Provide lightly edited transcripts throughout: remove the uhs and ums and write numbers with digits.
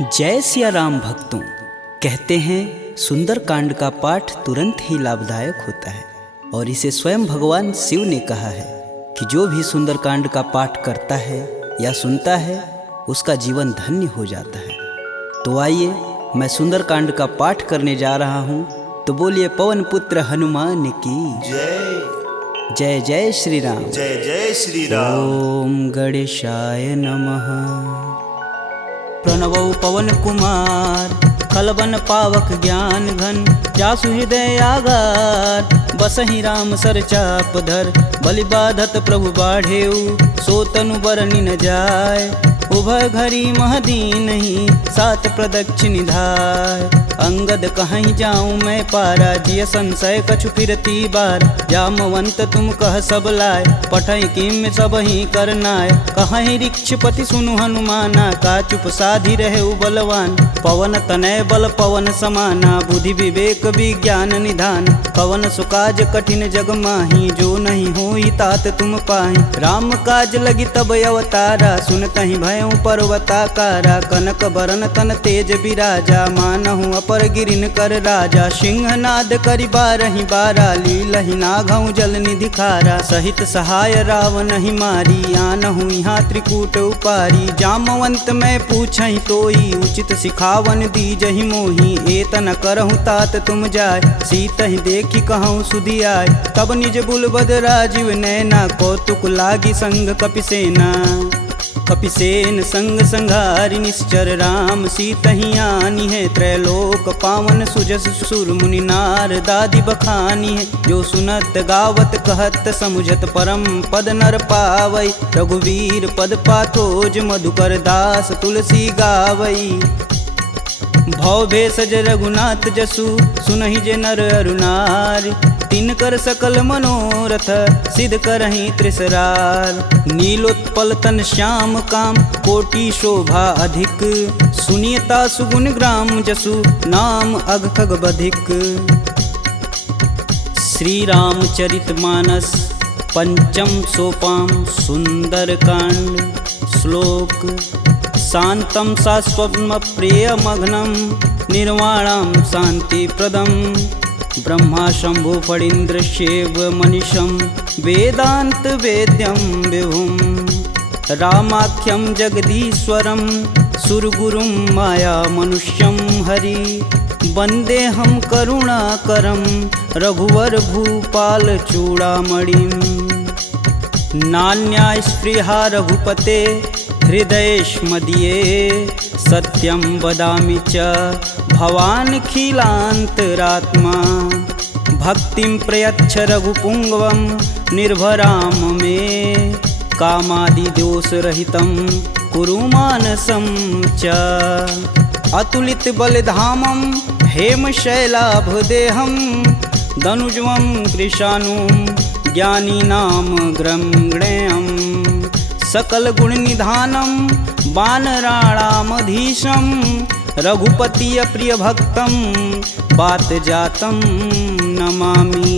जय सिया राम भक्तों। कहते हैं सुंदरकांड का पाठ तुरंत ही लाभदायक होता है और इसे स्वयं भगवान शिव ने कहा है कि जो भी सुंदरकांड का पाठ करता है या सुनता है उसका जीवन धन्य हो जाता है। तो आइए मैं सुंदरकांड का पाठ करने जा रहा हूँ, तो बोलिए पवन पुत्र हनुमान की जय जय। जय श्री राम। जय जय श्री राम। ओम गणेशाय नमः। प्रणवौ पवन कुमार खलबन पावक ज्ञान घन, जासु हृदय आगार बसहि राम सर चाप धर। बलि बाधत प्रभु बाढ़ेऊ, सो तनु बरनि न जाय। उभय घरी महदीन ही, सात प्रदक्षिण धाय। अंगद कहीं जाऊं मैं पारा, जिय संशय कछु फिरती बार। जामवंत तुम कह सब लाय, पठई किम सब ही करनाय। कहीं ऋक्षपति सुनु हनुमाना, का चुप साधि रहे बलवान। पवन तनय बल पवन समाना, बुद्धि विवेक विज्ञान निधान। पवन सुकाज कठिन जग माही, जो नहीं होई तात तुम पाही। राम काज लगी तब अवतारा, सुनतहि भयउ पर्वताकारा। कनक बरन तन तेज बिराजा, मानहु अपर गिरिन कर राजा। सिंहनाद करि बारहि बारा, लीलहि नाघउ जल निधि खारा। सहित सहाय रावण ही मारी, आनहु यहाँ त्रिकूट उपारी। जामवंत मैं पूछहि तोई, उचित सिखावन दीजहि मोही। एतन करहु तात तुम जाय, सीतहि देखि कहूँ सुधियाय। तब निज बुलबद राजीव नैना, कौतुक लागी संग कपिसेना। कपिसेन संग संघारि निश्चर, राम सीतहि आनी है। त्रैलोक पावन सुजस सुर मुनि नार, दादि बखानी है। जो सुनत गावत कहत समुझत, परम पद नर पावई। रघुवीर पद पाथोज, मधुकर दास तुलसी गावई। भव भेषज रघुनाथ जसु, सुनहि जे नर अरु नारी। तिनकर सकल मनोरथ, सिद्ध करहि त्रिसरार। नीलोत्पल तन श्याम काम, कोटि शोभा अधिक। सुनियता सुगुण ग्राम जसु, नाम अघ खग बधिक। श्री रामचरित मानस पंचम सोपान सुंदरकांड। श्लोक शांतं शाश्वतं प्रियमघ्नं, निर्वाणं शांतिप्रदं। ब्रह्मा शंभु फणीन्द्रशैव मनीषं, वेदांत वेद्यं विभुं। रामाख्यं जगदीश्वरं, सुरगुरुं माया मनुष्यं हरि। वन्देऽहं करुणाकरं, रघुवर भूपाल चूड़ामणिं। नान्या स्पृहा रघुपते, हृदयेष्मदीये। सत्यं वदामि च भवानखिलान्तरात्मा। भक्तिं प्रयच्छ रघुपुङ्गवं, निर्भरां मे। कामादिदोषरहितं कुरु मानसं च। अतुलित बलधामं हेमशैलाभदेहं, दनुजं कृशानुं ज्ञानिनां ग्रम्गणेयम्। सकल गुण निधानं वानराणामधीशं, रघुपति प्रिय भक्तं बात जातं नमामि।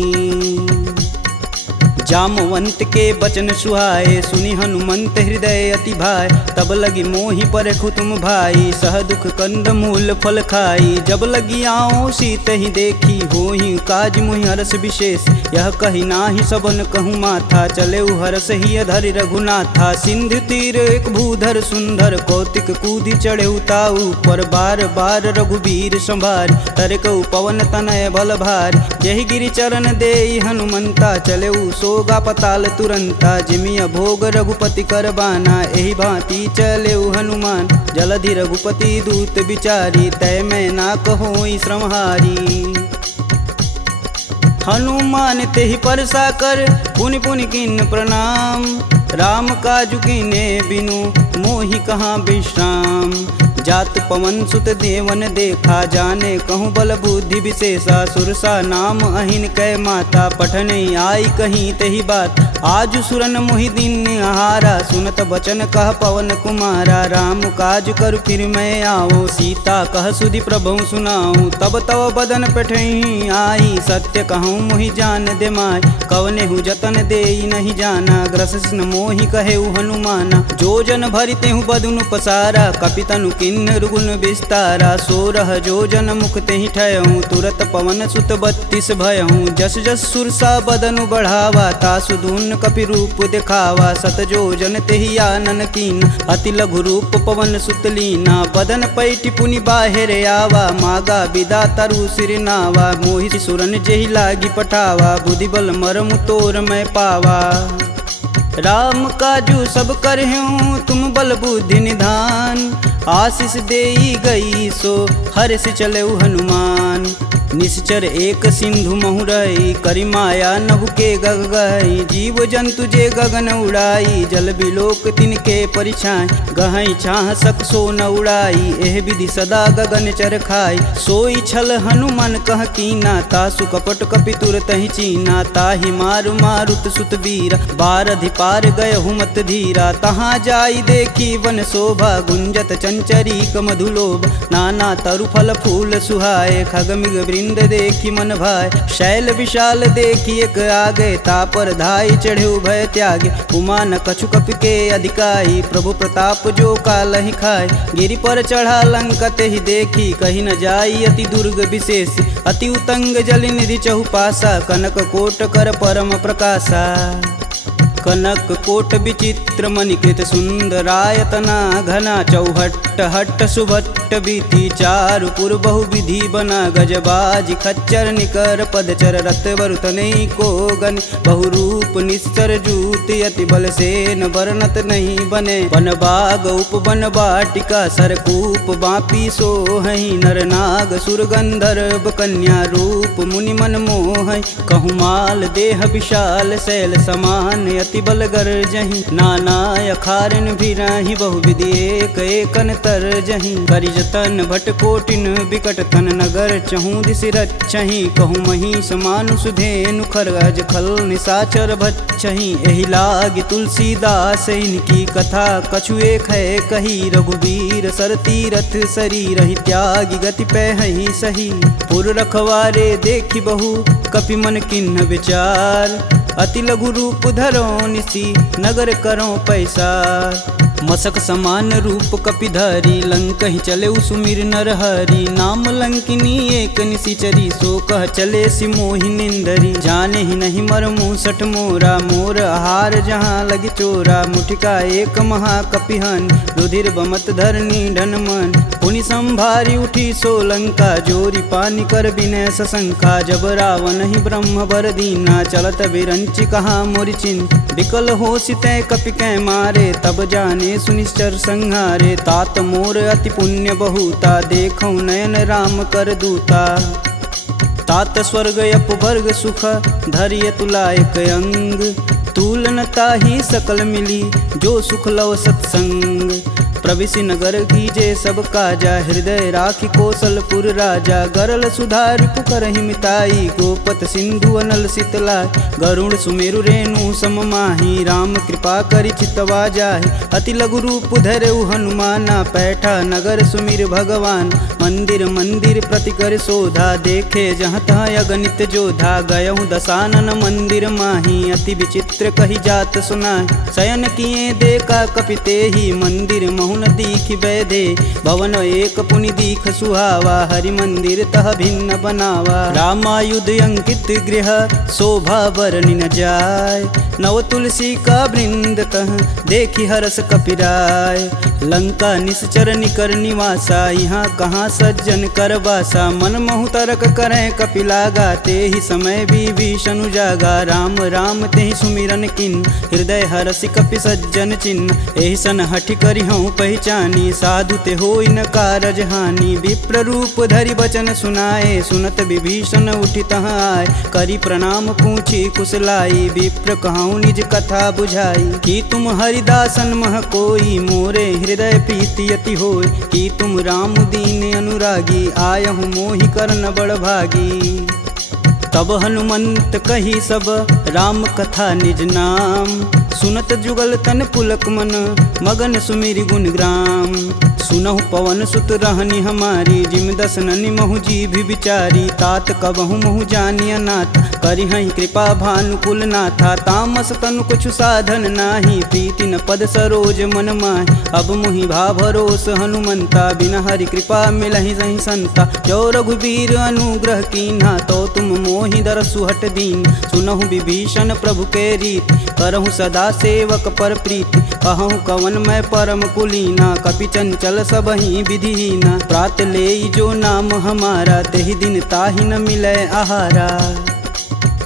जामवंत के बचन सुहाए, सुनि हनुमंत हृदय अति भाय। तब लगी मोहि परखु तुम भाई, सह दुख कंद मूल फल खाई। जब लगी आओ सीत ही देखी, होहि काज मुहि हरस विशेष। यह कही नाही सबन कहूँ माथा, चले हरस ही अधरि रघुनाथा। सिंधु तीर एक भूधर सुंदर, कौतिक कूदि चढ़े ताऊ पर। बार बार रघुवीर संभार, तरकऊ पवन तनय बल भार। यही गिरि चरण देई हनुमंता, चले सोगा पताल तुरंता। जिमिया भोग रघुपति कर बाना, एहि भांति चले हनुमान। जलधि रघुपति दूत विचारी, तय मैं ना कहोई श्रमहारी। हनुमान तेहि परसा कर, पुनि पुनि किन्न प्रणाम। राम काजु कीन्हे बिनु, मोहि कहाँ विश्राम। जात पवन सुत देवन देखा, जाने कहूँ बल बुद्धि विशेषा। सुरसा नाम अहिन कै माता, पठन आई कहीं तही बात। आज सुरन मोहि दिन आहारा, सुनत बचन कह पवन कुमारा। राम काज कर फिर मैं आओ, सीता कह सुधि प्रभु सुनाऊं। तब तव बदन पठही आई, सत्य कहूँ मोहि जान दे माय। कवने हु जतन देई नहीं जाना, ग्रसिन मोहि कहेउ हनुमाना। जो जन भरिते हूँ बदनु पसारा, कपितनु किन्नर गुण विस्तारा। 16 जो जन मुख तेहि ठयहूँ, तुरत पवन सुत 32 भयहूँ। जस जस सुरसा बदनु बढ़ावा, तासु दून कपि रूप दिखावा। 7 जो जन तेहि आनन कीन, अति लघु रूप पवन सुत लीना। बदन पैठि पुनि बाहिर आवा, मागा बिदा तरु सिर नावा। मोहि सुरन जेहि लागी पठावा, बुद्धि बल मरमु तोर मैं पावा। राम काजू सब करहूँ तुम बल बुद्धि निधान, आशीष देई गई सो हर्ष चले हनुमान। निश्चर एक सिंधु महुरई, करि माया नभ के गग गई। जीव जंतु जे गगन उड़ाई, जल बिलोक तिनके परिछाई। गहई छाह सक सो न उड़ाई, एह विधि सदा गगन चर खाई। सोई छल हनुमान कह कीना, तासु कपट कपि तुरत ही चीना। ताहि मारु मारुत सुत वीरा, बारधि पार गय हुमत धीरा। तहाँ जाई देखी वन शोभा, गुंजत चंचरीक मधुलोभ। नाना तरु फल फूल सुहाए, खगमिग वृंद देखी मन भाय। शैल विशाल देखी एक आगे, तापर धाई चढ़े भय त्यागे। उमा न कछु कपि के अधिकाई, प्रभु प्रताप जो कालहि खाय। गिरि पर चढ़ा लंका तेहि देखी, कही न जाई अति दुर्ग विशेष। अति उतंग जल निधि चहुपासा, कनक कोट कर परम प्रकाशा। कनक कोट विचित्र मणिकृत सुंदरायतना घना। चौहट्ट हट्ट सुभट्ट बीती, चारु पुर बहु विधि बना। गजबाज खच्चर निकर पदचर, रत वरुतनई को गन। बहुरूप निश्चर जूति, अति बल सेन वर्णत नहीं बने। वन बाग उपवन बाटिका, सरकूप बापी सोहई। नर नाग सुर गंधर्व कन्या, रूप मुनि मन मोहई। कहु माल देह विशाल, शैल समान अति बल गरजहि। नाना अखारन भिराहि, बहुविधि एक एकन तरजहि। करि जतन भट कोटिन बिकट तन, नगर चहु दिस रचहि। कहु महिष मानुष धेनु, खरगज खल निशाचर भक्षहि। एहि लागी तुलसीदास इनकी कथा, कछु एक है कही। रघुवीर सर तीरथ शरीर, ही त्यागी गति पैहि सही। पुर रखवारे देखी बहु, कपि मन किन्ह विचार। अति लघु रूप धरो निसी, नगर करो पैसार। मसक समान रूप कपिधरी, लंक ही चले सुमिर नर हरि। नाम लंकिनी एक निशिचरी, सो कह चले सि मोहि निंदरी। जाने ही नहीं मर मूसठ मोरा, मोर आहार जहाँ लगी चोरा। मुठिका एक महाकपिहन, रुधिर बमत धरनी ढन मन। पुनि संभारी उठी सो लंका, जोरी पानी कर बिनय सशंका। जब रावण ही ब्रह्म बर दीना, चलत बिरंचि कहा मोरि चिन्ह। विकल हो सितै कपि कै मारे, तब जाने सुनिश्चर संहारे। तात मोर अति पुण्य बहुता, देखौ नयन राम कर दूता। तात स्वर्ग अपवर्ग सुख, धरिय तुलायक अंग। तुलन ताहि सकल मिली, जो सुख लव सत्संग। प्रविशि नगर कीजे सब काजा, हृदय राखि कौशलपुर राजा। गरल सुधार पुकरहि मिताई, गोपत सिंधु अनल शीतलाय। गरुड़ सुमेरु रेणु सम माही, राम कृपा करि चितवा जाहि। अति लघु रूप धरऊ हनुमाना, पैठा नगर सुमिर भगवान। मंदिर मंदिर प्रति कर शोधा, देखे जहाँ तहाँ अगणित जोधा। गयहु दशानन मंदिर माही, अति विचित्र कही जात सुनाय। शयन किए देखा कपि तेहि, मंदिर महुन दीख बैधे। भवन एक पुनि दीख सुहावा, हरि मंदिर तह भिन्न बनावा। रामायुध अंकित गृह, शोभा बरनि न जाय। नव तुलसी का वृंद तह, देखी हरस कपिराय। लंका निश्चर निकर निवासा, यहाँ कहाँ सज्जन कर बासा। मन महु तरक करें कपिलागा, तेहि समय विभीषण जागा। राम राम तेहि सुमिरन किन, हृदय हरसि कपि सज्जन चिन्ह। एहि सन हठि करि हूँ पहचानी, साधु ते होई न कारज हानि। विप्र रूप धरि बचन सुनाए, सुनत विभीषण उठि तहाँ आए। करि प्रणाम पूछी कुशलाई, विप्र कहूँ निज कथा बुझाई। कि तुम हरिदासन मह कोई, मोरे हृदय प्रीति अति होय। कि तुम राम दीन अनुरागी, आयहु मोहि करन बड़ भागी। तब हनुमंत कही सब राम कथा निज नाम। सुनत जुगल तन पुलक मन मगन सुमिरि गुण ग्राम। सुनहु पवन सुत रहनी हमारी जिम दसननि महु जी भी विचारी। तात कबहु महु जानिय नाथ करिहहि कृपा भानुकुल नाथा। तामस तनु कुछु साधन नाही प्रीति न पद सरोज मन माहि। अब मुहि भा भरोस हनुमंता बिन हरि कृपा मिलहि सहि संता। जो रघुबीर अनुग्रह कीन्हा तो तुम मोहि दरसु हट दीन। सुनहु विभीषण प्रभु के रीति करहु सदा सेवक पर प्रीति। कहूँ कवन मैं परम कुलीना कपि चंचल सबहि विधिहीना। प्रात लेई जो नाम हमारा तेहि दिन ताहि न मिलै आहारा।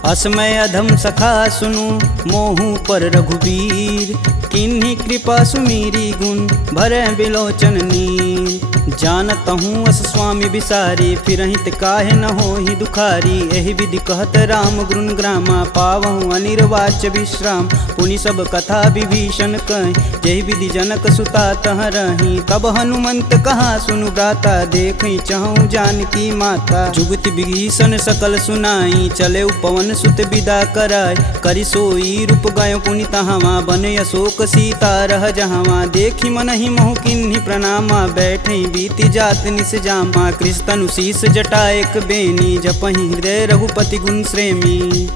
असमय अधम सखा सुनु मोहु पर रघुबीर। किन्हीं कृपा सुमीरी गुण भरै बिलोचन नीर। जानत हूँ अस स्वामी बिसारी फिरहित काहे न होहि दुखारी। एहि विधि कहत राम गुण ग्रामा पावहु अनिर्वाच्य विश्राम। पुनि सब कथा विभीषण कहि जेहि विधि जनक सुता तह रही। तब हनुमंत कहा सुनु भ्राता देखहि चहु जानकी माता। जुगति विभीषण सकल सुनाई चले पवन सुत विदा कराय। करि सोई रूप गयो पुनि तहावा बन अशोक सीता रह जहावा। देखि मनहि मोहु किन्हीं प्रणामा बैठे बीति जात निस जामा। कृष्ण शीस जटा एक बेनी जपहि हृदय रघुपति गुण श्रेमी।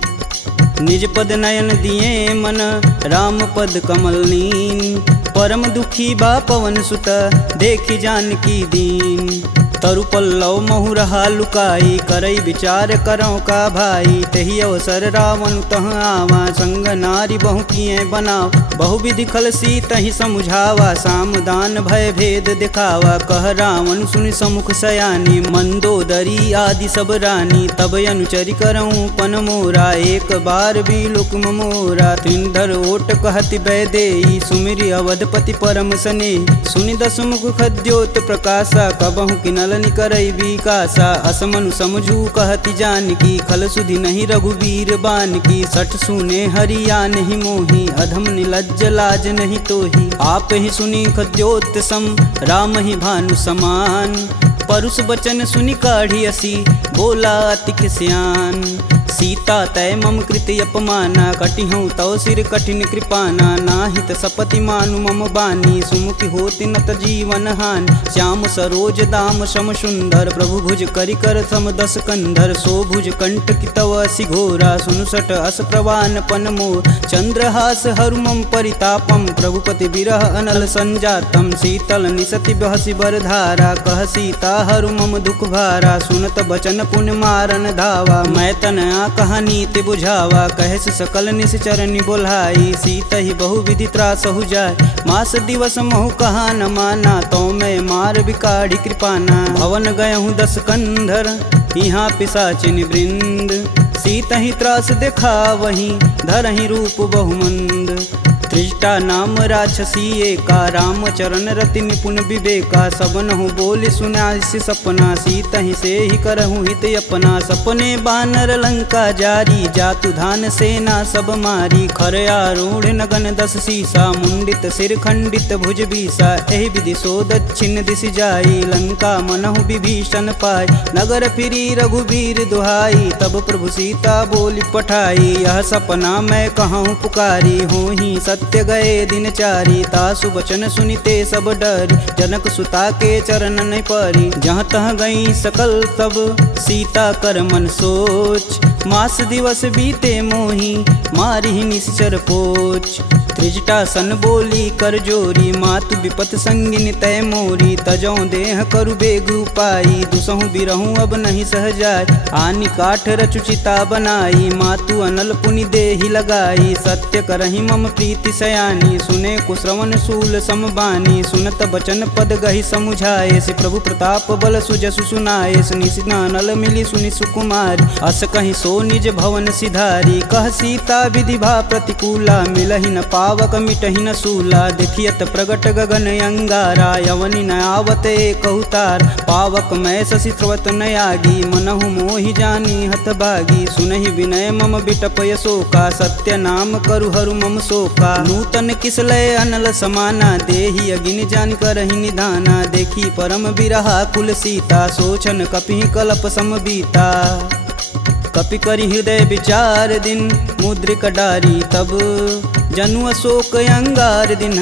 निज पद नयन दिए मन राम पद कमल नीन। परम दुखी बा पवन सुत देखि जानकी दीन। तरु पल्लव महु रहा लुकाई करई विचार करौ का भाई। तही अवसर रावण तह आवा संग नारी बहु किए बनाव। बहु विधि खल सी तही समुझावा साम दान भय भेद दिखावा। कह रावण सुनि समुख सयानी मंदोदरी आदि सब रानी। तब अनुचरि करऊँ पन मोरा एक बार भी लुक मोरा। त्रिंधर ओट कहति बैदेई सुमिरि अवधपति परम स्नेही। सुनि दसमुख खद्योत प्रकाशा कबहु किनल करई विकासा। असमनु समझू कहति जानकी खल सुधि नहीं रघुबीर बान की। सठ सुने हरिया नहीं मोही अधम निलज्ज लाज नहीं तोही। आप ही सुनी खद्योत सम राम ही भानु समान। परुष बचन सुनि काढ़ी असी बोला अति सियान। सीता तय मम कृति अपमाना कटिहूँ तव सिर कठिन कृपाना। नाहित सपति मानु मम बानी सुमुखि होति नत जीवन हानि। श्याम सरोज दाम सम सुंदर प्रभु भुज करि कर सम दस कंधर। सो भुज कंठ की तव असि घोरा सुनुसट अस प्रवान पन मोर। चंद्रहास हरु मम परितापम प्रभुपति बिरह अनल संजातम। शीतल निसति बहसि बर धारा कह सीता हरु मम दुख भारा। सुनत बचन पुन मारन धावा मैं तन कहानी ते बुझावा। कहस सकल निश्चरनि बोलाई सीत ही बहु विधि त्रास हो जाय। मास दिवस महु कहा न माना तो मैं मार बिकाढ़ी कृपाना। भवन गयहूँ दस कंधर यहाँ पिशाचिन वृंद। सीत ही त्रास देखा वहीं धरहि रूप बहुमंद। त्रिजटा नाम राक्षसी एका राम चरण रति निपुण विवेका। सबनहु बोल सुनासि सपना सीत ही से ही करहु हित अपना। सपने बानर लंका जारी जातु धान सेना सब मारी। खर आरूढ़ नगन दस सीसा मुंडित सिर खंडित भुज बीसा। एहि विधि सो दक्षिण दिश जाई लंका मनहु विभीषण पाय। नगर फिरी रघुबीर दुहाई तब प्रभु सीता बोली पठाई। यह सपना मैं कहूँ पुकारी हूँ ही सत्य गए दिन चारी। तासु बचन सुनिते सब डरी जनक सुता के चरण नहीं परी। जहाँ तह गई सकल तब सीता कर मन सोच। मास दिवस बीते मोही मारी निश्चर पोच। त्रिजटा सन बोली कर जोरी मातु विपत संगिन तय मोरी। तजौ देह करु बेग उपाई दुसहु बिरहूँ अब नहीं सह जाय। आनि काठ रचुचिता बनाई मातु अनल पुनि देहि लगाई। सत्य करहि मम प्रीति सयानी सुने कुश्रवण शूल समबानी। सुनत बचन पद गहि समुझाए से प्रभु प्रताप बल सुजसु सुनाए। निशिना नल मिली सुनि सुकुमारी अस कहीं सो निज भवन सिधारी। कह सीता विधि भा प्रतिकूला मिलहि न पावक मिटहि न सूला। देखियत प्रगट गगन अंगारा यवनि न आवत एक अवतार। पावक मैं शशि स्रवत न आगी मनहु मोहि जानी हत भागी। सुनहि विनय मम बिटपय शोका सत्य नाम करु हरु मम शोका। नूतन किसलय अनल समाना देहि अगिन जान करहि निधाना। देखी परम बिरहा कुल सीता सोचन कपिहि कलप सम बीता। कपि करि हृदय विचार दिन मुद्रिक डारी तब जनु अशोक अंगार दिन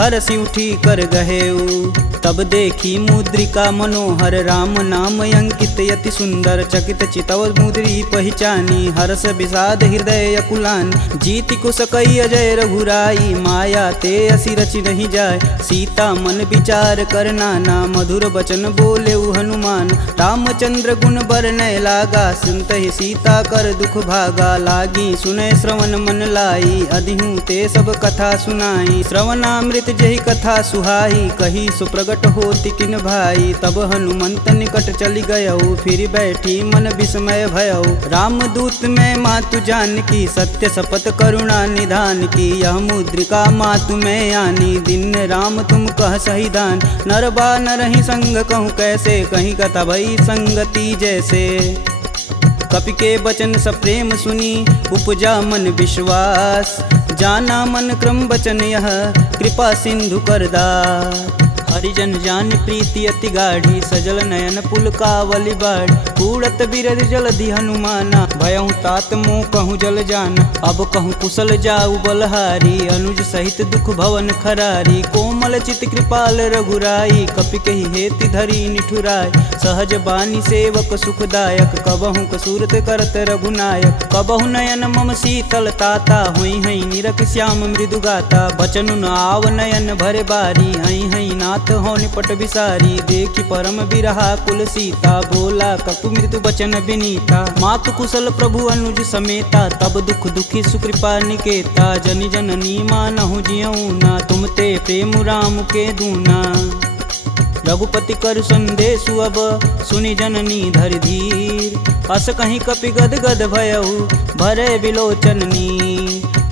हरसि उठी कर गहेऊ। तब देखी मुद्रिका मनोहर राम नाम अंकित यति सुंदर चकित चितव मुद्री पहचानी हर्ष विषाद हृदय अकुलान जीति को सकई अजय रघुराई माया ते असी रचि नहीं जाय सीता मन विचार कर नाना मधुर बचन बोले हनुमान रामचंद्र गुण बरनय लागा सुनत ही सीता कर दुख भागा लागी सुनय श्रवण मन लाई अधिहूँ ते सब कथा सुनाई श्रवणामृत जही कथा सुहाई कही सुप्रगट होति किन भाई। तब हनुमंत निकट चली गयऊ फिर बैठी मन विस्मय भयऊ रामदूत में मातु जानकी सत्य शपथ करुणा निधान की यह मुद्रिका मातु में आनी दिन राम तुम कह सही दान नर बा नरहि संग कहूँ कैसे कहीं कथा भई संगति जैसे। कपि के बचन सप्रेम सुनी उपजा मन विश्वास जाना मन क्रम बचन यह कृपा सिंधु करदा हरिजन जान प्रीति अति गाढ़ी सजल नयन पुल कावली बाढ़ कूड़त बिरद जलधि हनुमाना भयहु तात मोह कहूँ जल जान अब कहूँ कुशल जाऊ बलहारी अनुज सहित दुख भवन खरारी कोमल चित कृपाल रघुराई कपि कही हेति धरी निठुराय सहज बानी सेवक सुखदायक कबहु कसूरत करत रघुनायक कबहु नयन मम शीतल ताता हुई हई निरख श्याम मृदु गाता बचनु न आव नयन भरे बारी हई हई नाथ हो निपट विसारी देखी परम बिरहा कुल सीता बोला कपि मृदु बचन विनीता मातु कुशल प्रभु अनुज समेता तब दुख दुखी सुकृपा निकेता जनि जननी मानहु जियऊ ना तुम ते प्रेम राम के दूना। रघुपति कर संदेशु अब सुनि जननी धरि धीर अस कहीं कपि गद गद भयऊ भरे बिलोचननी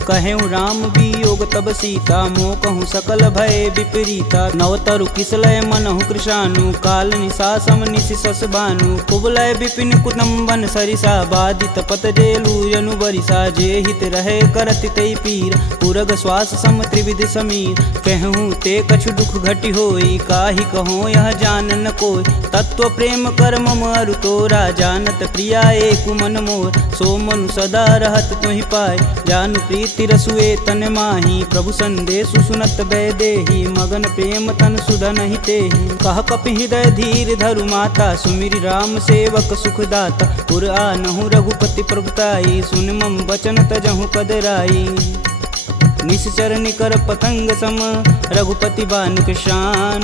कहेऊ राम वियोग तब सीता मोह कहूँ सकल भय विपरीता नवतरु किसलय मनहु कृशानु काल निशा सम निशि सस भानु कुबलय विपिन कुटुम्बन सरिसा बाधित पत जेलु जनु बरिसा जे हित रहे करति तै पीर पुरग श्वास सम त्रिविध समीर कहूँ ते कछु दुख घटि होई काहि कहो यह जान न कोय तत्व प्रेम कर मम अरु तोरा जानत प्रिया एक मन मोर सो मनु सदा रहत तुहि पाय जानु प्रीति रसुए तन माही प्रभु संदेशु सुनत बैदेही मगन प्रेम तन सुधन ही तेहि कह कपि हृदय धीर धरु माता सुमिरि राम सेवक सुखदाता पुर आनहु रघुपति प्रभुताई सुन मम बचन तजहु कदराई निश्चर निकर पतंग सम रघुपति बानिक शान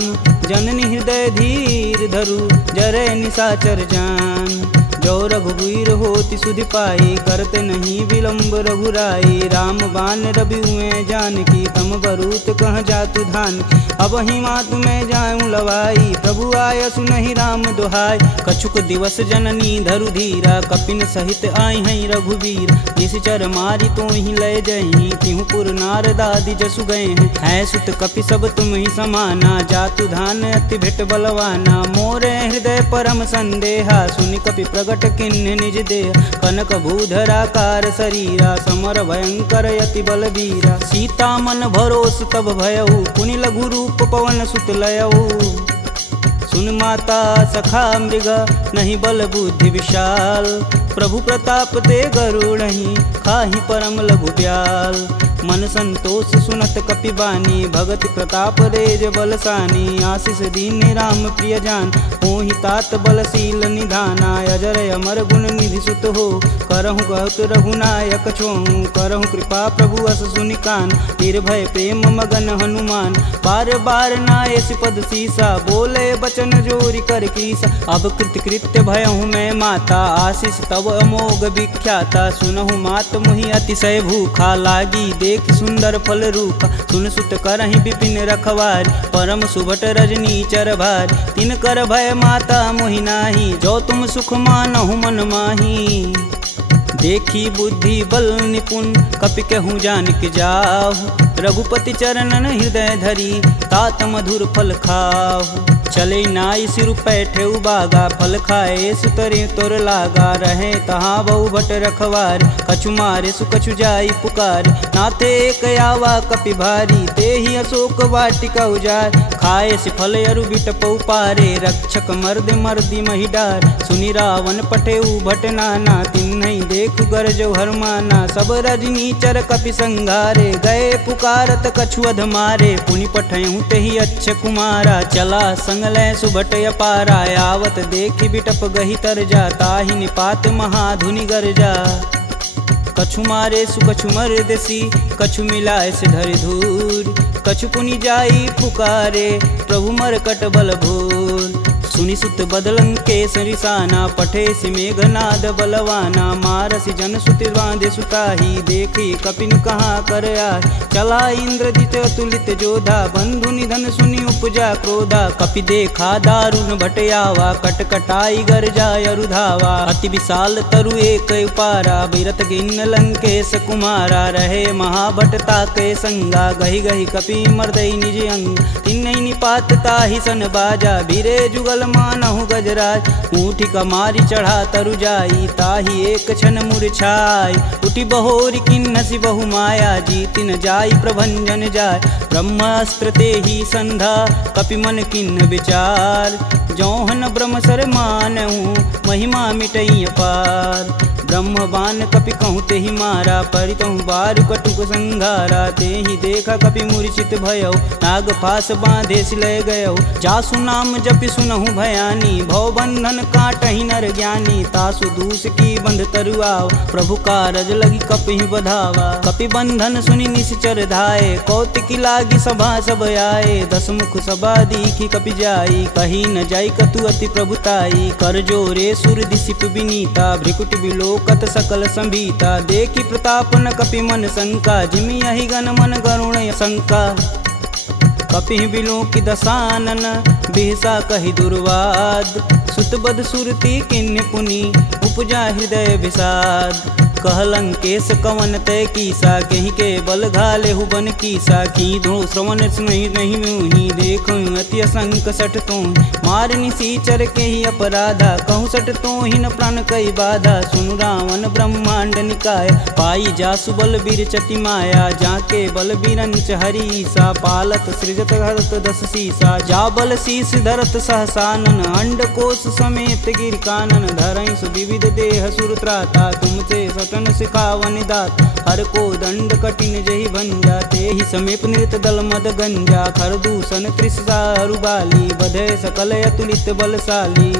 जननी हृदय धीर धरु जरे निशाचर जान जो रघुवीर होति सुधि पाई करते नहीं विलम्ब रघुराई राम बान रवि हुए जानकी तम बरूत कह जातु धान अब ही मातु में जाऊं लवाई प्रभु आय सुनहि राम दुहाई कछुक दिवस जननी धरु धीरा कपिन सहित आई हैं रघुवीर निश्चर मारी तो ही लय जही तिहु पुर नारदादि जसु गए हैं सुत कपि सब तुम ही समाना जातु धान अति भेट बलवाना मोरे हृदय परम संदेहा सुनि कपि प्रगट किन्ह निज देह कनक भूधराकार शरीरा समर भयंकर यति बलबीरा सीता मन भरोस तब भयऊ पुनि लघु रूप पवन सुत लयऊ सुन माता सखा मृग नहीं बल बुद्धि विशाल प्रभु प्रताप ते गरुड़हि खाहि परम लघु ब्याल मन संतोष सुनत कपि बानी भगति प्रताप रेज बलसानी आशीष दीन राम प्रिय जान होहि तात बलशील निधाना अजर अमर गुण निधि सुत हो करहु कहत रघुनायक छोहु करहु कृपा प्रभु अस सुनिकान निर्भय प्रेम मगन हनुमान बार बार नायस पद सीसा बोले बचन जोरी कर कीसा अब कृत्य भयहु मैं माता आशीष तब अमोघ विख्याता सुनहु मात मुहि अतिशय भूखा लागी देख सुंदर फल रूप सुन सुत करहि विपिन रखवार परम सुभट रजनी चर भार तिन कर भय माता मोहि नाही जो तुम सुख मानहु मन माही देखी बुद्धि बल निपुण कपि कहूँ जानक जाहु रघुपति चरणन हृदय धरी तात मधुर फल खाहु चले नाई सिर पैठे बागा फल खाए सुतरे तोर लागा रहे तहाँ बहु भट रखवार कछु मारे सुकछु जाई पुकार नाथे एक आवा कपि भारी ते ही अशोक वाटिका उजार खाए सिफल अरु बिटपौ पारे, रक्षक मर्द मर्दी महिडार। सुनि रावण पटेऊ भट नाना, तिन्हई देखु गरजौ हरमाना। सब रजनीचर कपि संघारे, गए पुकारत कछु अध मारे। पुनि पठयहु तेहि अच्छ कुमारा, चला संग लै सुभट अपारा। आवत देखि बिटप गहि तरजा, ताहि निपात महाधुनि गरजा। कछु मारे सु कछु मर्दसी, कछु मिलाए से धरि धूर। कछु पुनि जाई पुकारे, प्रभु मरकट बल भूर। सुनि सुत बदलंकेश रिसाना, पठे सि मेघनाद बलवाना। मारसि जन सुति बांधे सुताही, देखी कपिन कहाँ कर आए। चला इंद्रजित अतुलित जोधा, बंधु निधन सुनि उपजा क्रोधा। कपि देखा दारुण भटयावा, कटकटाई गरजा अरुधावा। अति विशाल तरु एक उपारा, बिरत गिन्न लंकेश कुमारा। रहे महाभटता के संगा, गहि गहि कपि मर्दई निज अंग। तिन्हई निपात ताहि सन बाजा, भीरे जुगल मानहु गजराज। ऊँठी कमारी चढ़ा तरु जाई, ताहि एक क्षण मूर्छाई। उठि बहोरी किन्नसी बहु माया, जीति न जाई प्रभंजन जाय। ब्रह्मास्त्र तेहि संधा, कपि मन किन्न विचार। जौहन ब्रह्म सर मानहु, महिमा मिटई अपार। ब्रह्म बान कपि कहूँ तेहि मारा, परितहु बारु कटुक संघारा। तेहि देखा कपि मूर्छित भयउ, नाग पास बांधे सिलय गयउ। जासु नाम जपि सुनहु भयानी, भव बंधन काटहि नर ज्ञानी। तासु दूस की बंध तरुआव, प्रभु कारज लगी कपि बधावा। कपि बंधन सुनि निश्चर धाये, कौतिकी लागी सभा सब आए। दस मुख सभा दीखी कपि जाई, कही न जाई कतु अति प्रभुताई। कर जोरे सुर दिसिप विनीता, भ्रिकुट बिलोकत सकल संभीता। देखी प्रताप न कपि मन शंका, जिमि यही गण मन गरुण शंका। कपि बिलों की दसानन, बिहसा कहि दुर्वाद। सुतबद सुरती किन्य पुनि, उपजा हृदय विषाद। कहलंकेश कवन तय कीसा, कहीं के बल घाले हुबन कीसा। की धो श्रवण नहीं नहीं मुहि, देखो अति असंक सठ तो। मार निसीचर के ही अपराधा, कहूँ सठ तो ही न प्राण कई बाधा। सुनु रावण ब्रह्मांड निकाय, पाई जासु बल बीर चति माया। जाके बल बीरंच हरीसा, पालत सृजत हरत दस सीसा। जा बल शीस धरत सहसानन, अंड कोश समेत गिर कानन। धरई सुविविध देह सुर त्राता, तुमसे सटन सिखावन दात। हर को दंड कठिन जहि भंजा, तेहि समीप नृत दल मद गंजा। खरदूषण त्रिसारु बाली, बधे सकल अतुलित बलशाली।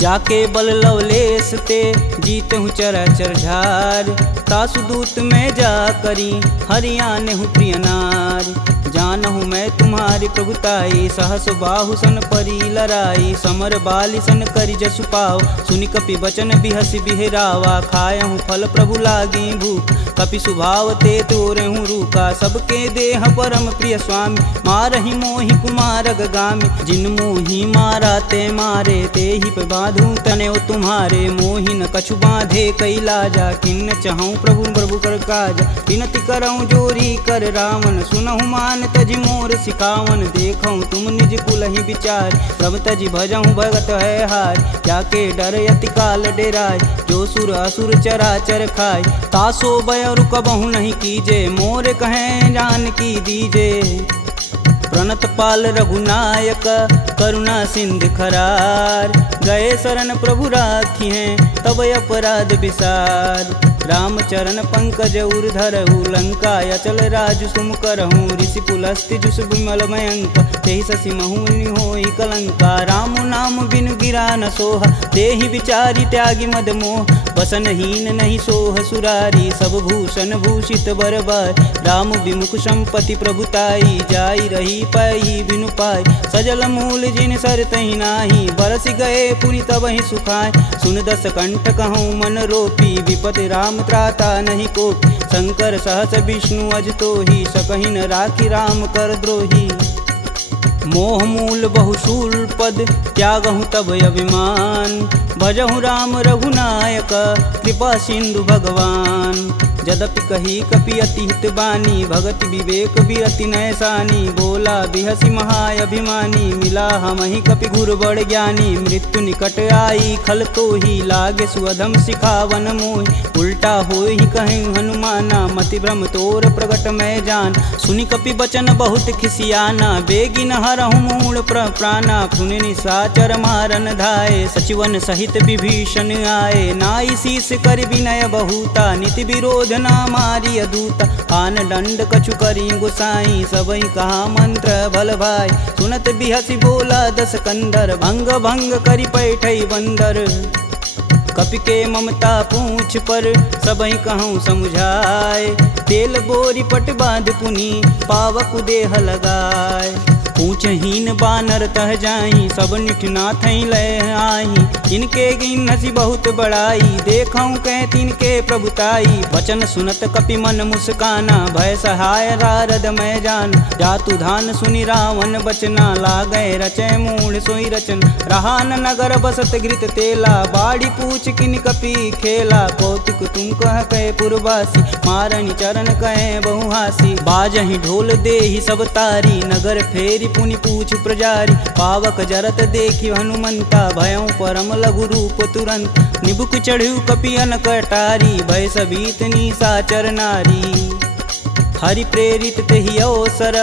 जाके बल लवलेश ते, जीतहु चराचर झार। तासु दूत में जा करी, हरियाने हूँ प्रिय नार। जानहु मैं तुम्हारी प्रभुताई, सहस बाहु सन परी लराई। समर बाली सन करि जसु पाव, सुनि कपि बचन बिहसि बिहरावा। खायहु फल प्रभु लागी भूख, कपि सुभाव ते तोरहु रूखा। सबके देह परम प्रिय स्वामी, मारहि मोहि कुमार गामी। जिन मोहि मारा ते मारे, तेहि पे बांधु तने तुम्हारे। मोहि न कछु बांधे कैलाजा, किन्न चहु प्रभु प्रभु कर काज। विनति करऊँ जोरी कर रावण, सुनहु मान तजि मोर सिखावन। देखऊँ तुम निज कुलहि विचार, प्रभ तजि भजहु भगत है हार। जाके डर यति काल डेराय, जो सुर असुर चराचर खाय। तासो भय रुकबहु नहीं कीजे, मोर कहें जान की दीजे। प्रणत पाल रघुनायक, करुणा सिंध खरार। गए शरण प्रभु राखी हैं, तब अपराध विसार। रामचरण पंकज उर धरहु, लंका अचल राजु सुम करहूँ। ऋषि पुलस्ति जुस विमल मयंक, तेहि शशि महुनि होई कलंका। राम नाम बिनु गिरा न सोहा, देहि विचारी त्यागी मद मोह। वसनहीन नहीं सोह सुरारी, सब भूषण भूषित बरबार। राम विमुख संपत्ति प्रभुताई, जाई रही पाई बिनु पाई। सजल मूल जिन सर तहि नाही, बरस गए पुनि तबहि सुखाय। सुन दस कंठ कहूँ मन रोपी, विपति राम त्राता नहीं कोपी। शंकर सहस विष्णु अज तोहि, सकहि न राखी राम कर द्रोही। मोह मूल बहुशूल पद, त्यागहु तब अभिमान। भजहु राम रघुनायक, कृपा सिंधु भगवान। यद्यपि कही कपि अति हित बानी, भगति विवेक बिरति नैसानी। बोला बिहसी महाअभिमानी, मिला हमहि कपि गुर बड़ ज्ञानी। मृत्यु निकट आई खल तो ही, लागे सुअधम सिखावन मोहि। उल्टा होई कहीं हनुमाना, मति भ्रम तोर प्रगट मैं जान। सुनि कपि बचन बहुत खिसियाना, बेगिन हरहु मूल प्राणा। सुनि निशाचर मारन धाये, सचिवन सहित विभीषण आए। नाई शीस कर विनय बहुता, नीति विरोध ना मारी अदूता। आन दंड कछु करी गुसाई, सबई कहा मंत्र भल भाई। सुनत बिहसी बोला दस कंदर, भंग भंग करि पैठई बंदर। कपि के ममता पूछ पर, सबई कहूँ समझाए। तेल बोरी पट बांध पुनी, पावक देह लगाए। पूछहीन बानर तह जाही, सब निठना थई लय आही। इनके गिन हसी बहुत बड़ाई, देखऊँ कह तिनके प्रभुताई। वचन सुनत कपि मन मुस्काना, भय सहाय रारद मैं जान। जातु धान सुनि रावण बचना, लागय रचय मूढ़ सोई रचन। रहान नगर बसत घृत तेला, बाड़ी पूछ किन कपि खेला। कौतुक तुम कह कहे पुरवासी, मारणी चरण कहे बहुहासी। बाजहि ढोल देहि सब तारी, नगर फेरी पुनि पूछ प्रजारी। पावक जरत देखि हनुमंता, भयउ परम लघु रूप तुरंत। निबुक चढ़ू कपियन कटारी, भय सबीत निशाचर नारी। हरि प्रेरित तेहि अवसर,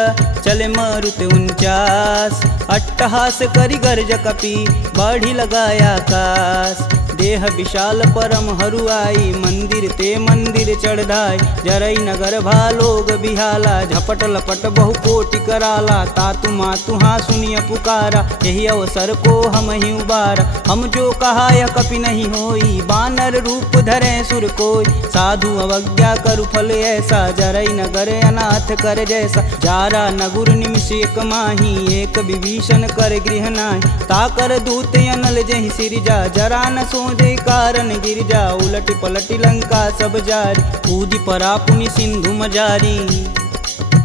चले मारुत 49। अट्टहास करि गर्ज कपि, बाढ़ी लगाया आकाश। देह विशाल परम हरुआई, मंदिर ते मंदिर चढ़ाई। जरई नगर भालोग बिहाला, झपट लपट बहु कोटि कराला। तातु मातु हाँ सुनिय पुकारा, यही अवसर को हम ही उबारा। हम जो कहा यह कपि नहीं होई, बानर रूप धरे सुर कोई। साधु अवज्ञा करु फल ऐसा, जरई नगर अनाथ कर जैसा। जारा नगुर निमिष एक माही, एक विभीषण कर गृह नाहि। ताकर दूत अनल जहि सिरजा, जरा न सोजे कारण गिरजा। उलटि पलटि लंका सब जारी, कूदि परा पुनि सिंधु मजारी।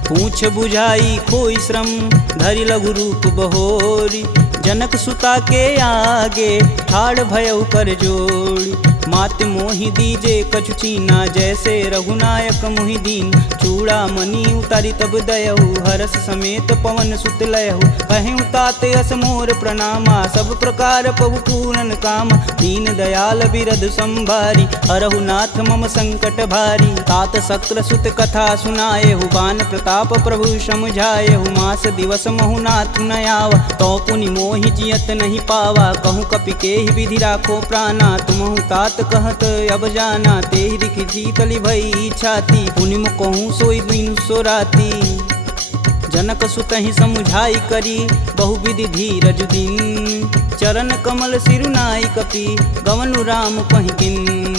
पूछ बुझाई खोई श्रम, धरि लघु रूप बहोरी। जनक सुता के आगे, ठाड़ भयउ कर जोड़ी। मात मोहि दीजे कछु चीना, जैसे रघुनायक मोहि दीन। चूड़ा मणि उतारी तब दयहु, हरस समेत पवन सुत लयहु। कहें तात यस मोर प्रणामा, सब प्रकार प्रभु पूरन काम। दीन दयाल बिरध संभारी, हरहु नाथ मम संकट भारी। तात शक्र सुत कथा सुनाएहु, बान प्रताप प्रभु समझाएहु। मास दिवस महु नाथ न आवा, तो पुनि मोहि जियत नहीं पावा। कहूँ कपि के ही विधि राखो प्राणा, तुमहु तात कहत अब जाना। तेहि दिखि शीतली भई छाती, पुनि कहूँ सोई दिन सो राती। जनक सुतहि समुझाई करी, बहुविधि धीरज दिन। चरण कमल सिरुनाई कपि, गवनु राम पहिकिन।